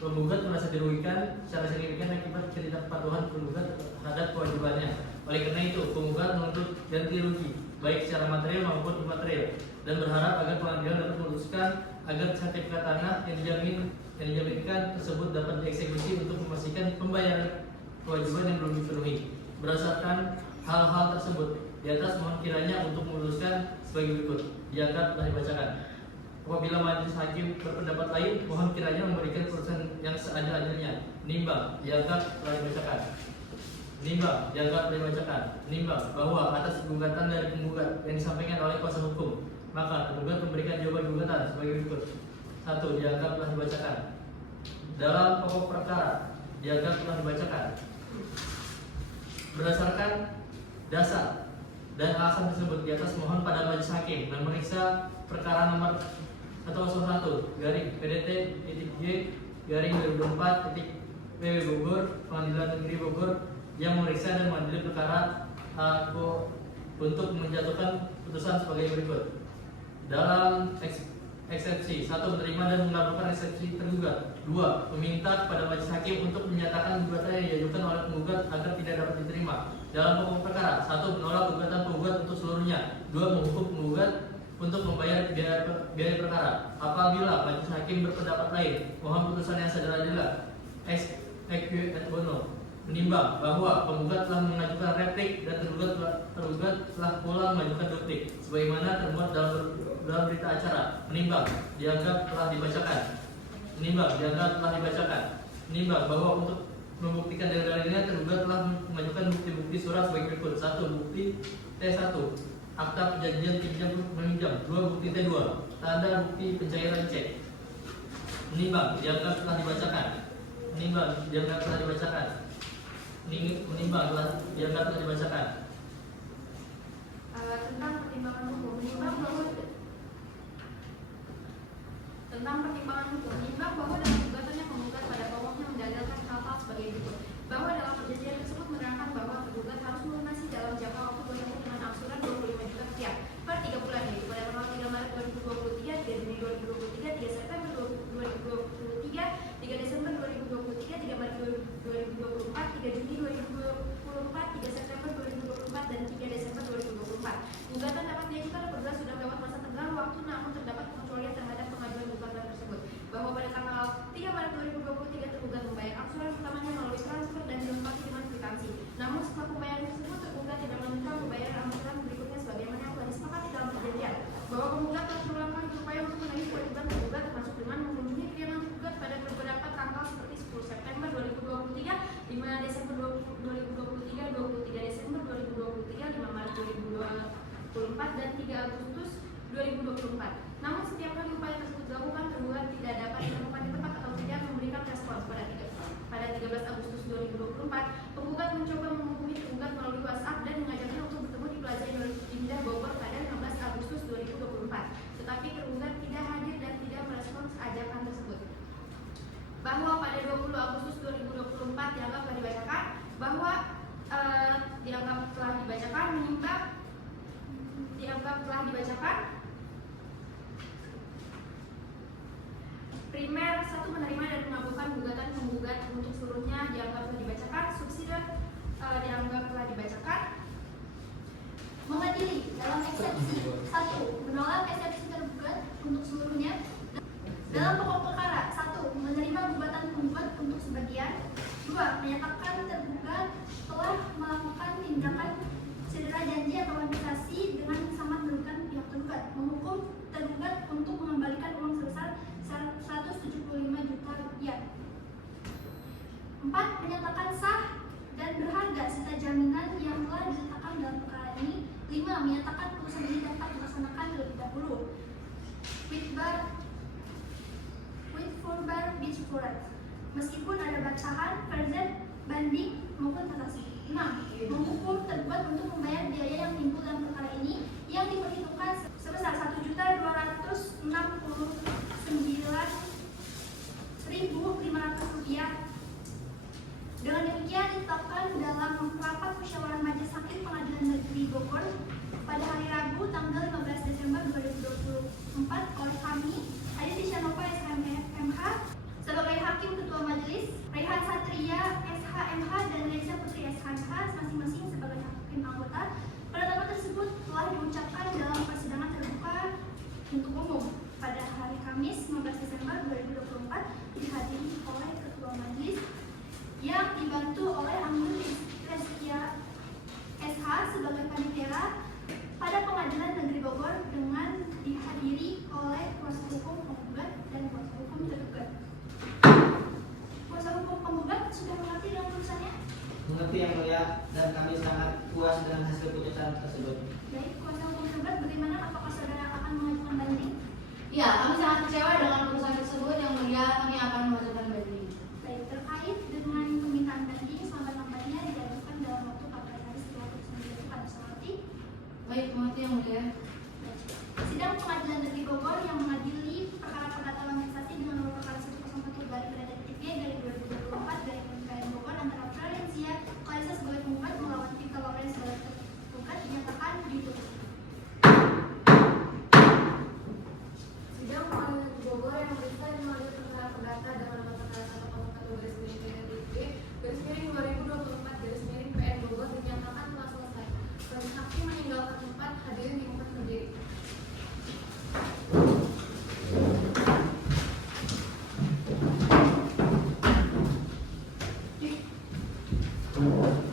Penggugat merasa dirugikan secara signifikan akibat ketidakpatuhan penggugat terhadap kewajibannya. Oleh karena itu, penggugat menuntut ganti rugi baik secara material maupun imaterial dan berharap agar pengadilan dapat memutuskan agar sertifikat tanah yang dijaminkan tersebut dapat dieksekusi untuk memastikan pembayaran kewajiban yang belum dipenuhi. Berdasarkan hal-hal tersebut, di atas mohon kiranya untuk memutuskan sebagai berikut. Dianggap telah dibacakan. Apabila majelis hakim berpendapat lain, mohon kiranya memberikan putusan yang seadil-adilnya. Nimbang, dianggap telah dibacakan. Nimbang, dianggap telah dibacakan. Nimbang bahwa atas gugatan dari penggugat yang disampaikan oleh kuasa hukum, maka penggugat memberikan jawaban gugatan sebagai berikut. 1. Dianggap telah dibacakan. Dalam pokok perkara, dianggap telah dibacakan. Berdasarkan dasar dan alasan tersebut di atas, mohon pada majelis hakim dan memeriksa perkara nomor 101-G/2024-PW Bogor, Pengadilan Negeri Bogor yang memeriksa dan mengadili perkara untuk menjatuhkan putusan sebagai berikut. Dalam eksepsi 1. Menerima dan melaporkan eksepsi tergugat. 2. Meminta kepada majelis hakim untuk menyatakan gugatan yang diajukan oleh penggugat agar tidak dapat diterima. Dalam pokok perkara, 1. Menolak gugatan penggugat untuk seluruhnya. 2. Menghukum penggugat untuk membayar biaya perkara. Apabila majelis hakim berpendapat lain, mohon putusan yang seadil-adilnya. Ex et bono. Menimbang bahwa penggugat telah mengajukan replik dan tergugat telah pula mengajukan duplik sebagaimana termuat dalam berita acara. Menimbang, dianggap telah dibacakan. Menimbang, dianggap telah dibacakan. Menimbang bahwa untuk membuktikan dari dalilnya tergugat telah mengajukan bukti-bukti surat sebagai berikut. 1. Bukti T1 akta perjanjian pinjam meminjam. 2. Bukti T2 tanda bukti pencairan cek. Menimbang dianggap telah dibacakan. Menimbang dianggap telah dibacakan. Menimbang telah dianggap telah dibacakan. Tentang pertimbangan hukum, menimbang bahwa dalam gugatannya penggugat pada pokoknya mendalilkan hal-hal sebagai berikut, bahwa dalam perjanjian tersebut menerangkan bahwa penggugat harus melunasi dalam jangka waktu bertemu dengan angsuran 25 juta rupiah per 3 bulan, yaitu pada tanggal 3 Maret 2023, 3 Juni 2023, 3 September 2023, 3 Desember 2023, 3 Maret 2024, 3 Juni 2024, 3 September 2024, dan 3 Desember 2024. Gugatan dapat diajukan apabila sudah lewat masa tenggang waktu namun terdapat pengecualian terhadap pengajuan gugatan tersebut, bahwa pada tanggal 3 Maret 2023 tergugat membayar angsuran utamanya melalui transfer dan dilengkapi dengan kwitansi. Namun setelah pembayaran tersebut tergugat tidak melanjutkan pembayaran angsuran berikutnya sebagaimana yang telah disepakati dalam perjanjian, bahwa penggugat telah berulang kali berupaya untuk menagih kewajiban tergugat termasuk dengan memenuhi kiriman tergugat pada beberapa tanggal seperti 10 September 2023, 5 Desember 2023, 23 Desember 2023, 5 Maret 2024, dan 3 Agustus 2024. Namun setiap kali upaya tersebut dilakukan, tergugat tidak dapat ditemukan di tempat atau tidak memberikan respons. Pada 13 Agustus 2024, penggugat mencoba menghubungi tergugat melalui WhatsApp dan mengajaknya untuk bertemu di Plaza Indah Bogor pada 16 Agustus 2024. Tetapi tergugat tidak hadir dan tidak merespons ajakan tersebut. Bahwa pada 20 Agustus 2024 dianggap telah dibacakan, bahwa dianggap telah dibacakan, menimbang dianggap telah dibacakan. Primer 1 menerima dan mengabulkan gugatan penggugat untuk seluruhnya dianggap telah dibacakan. Subsidiar dianggap telah dibacakan. Mengadili dalam eksepsi 1. Menolak eksepsi tergugat untuk seluruhnya. Dalam pokok perkara 1. Menerima gugatan penggugat untuk sebagian. 2. Menyatakan tergugat telah melakukan tindakan cedera janji atau administrasi dengan sangat merugikan pihak tergugat. Menghukum tergugat untuk mengembalikan uang sebesar 175 juta rupiah. 4. Menyatakan sah dan berharga serta jaminan yang telah diletakkan dalam perkara ini. 5. Menyatakan putusan ini dapat dilaksanakan terlebih dahulu. With further beach meskipun ada bantahan, verset, banding maupun kasasi. 6. Menghukum tergugat untuk membayar biaya yang timbul dalam perkara ini yang diperhitungkan sebesar 1.269.500 rupiah. Dengan demikian ditetapkan dalam rapat musyawarah Majelis Hakim Pengadilan Negeri Bogor pada hari Rabu tanggal 15 Desember 2024 oleh kami, Aditi Shanova SHMH sebagai Hakim Ketua Majelis, Rehan Satria SHMH dan Reza Putri SHMH masing-masing sebagai Hakim Anggota. Penetapan tersebut telah diucapkan dalam persidangan terbuka untuk umum pada hari Kamis 15 Desember 2024 dihadiri oleh Ketua Majelis yang dibantu oleh Anggota Reskia SH sebagai panitia pada Pengadilan Negeri Bogor dengan dihadiri oleh kuasa hukum penggugat dan kuasa hukum tergugat. Kuasa hukum penggugat sudah mengerti dengan putusannya? Mengerti yang mulia, dan kami sangat puas dengan hasil putusan tersebut. Baik, kuasa hukum tergugat bagaimana? Apakah saudara akan mengajukan banding? Ya, kami sangat kecewa dengan putusan tersebut. Yang mulia, kami akan mengajukan banding. Baik, terkait dengan permintaan banding selambat-lambatnya diajukan dalam waktu 14 hari setelah putusan dijatuhkan. Seperti Baik, mengerti yang mulia. Sidang Pengadilan Negeri Bogor yang mengadili perkara perdata administrasi dengan nomor perkara 101/2024/PKN Bogor antara Florencia Clarissa sebagai penggugat melawan Vika Lawrence sebagai tergugat dinyatakan ditutup. Sidang Pengadilan Negeri Bogor yang memeriksa dan mengadili perkara perdata dengan nomor perkara 1/2024/PN Bogor dinyatakan telah selesai. Majelis Hakim meninggalkan tempat, hadirin diminta berdiri. Thank you.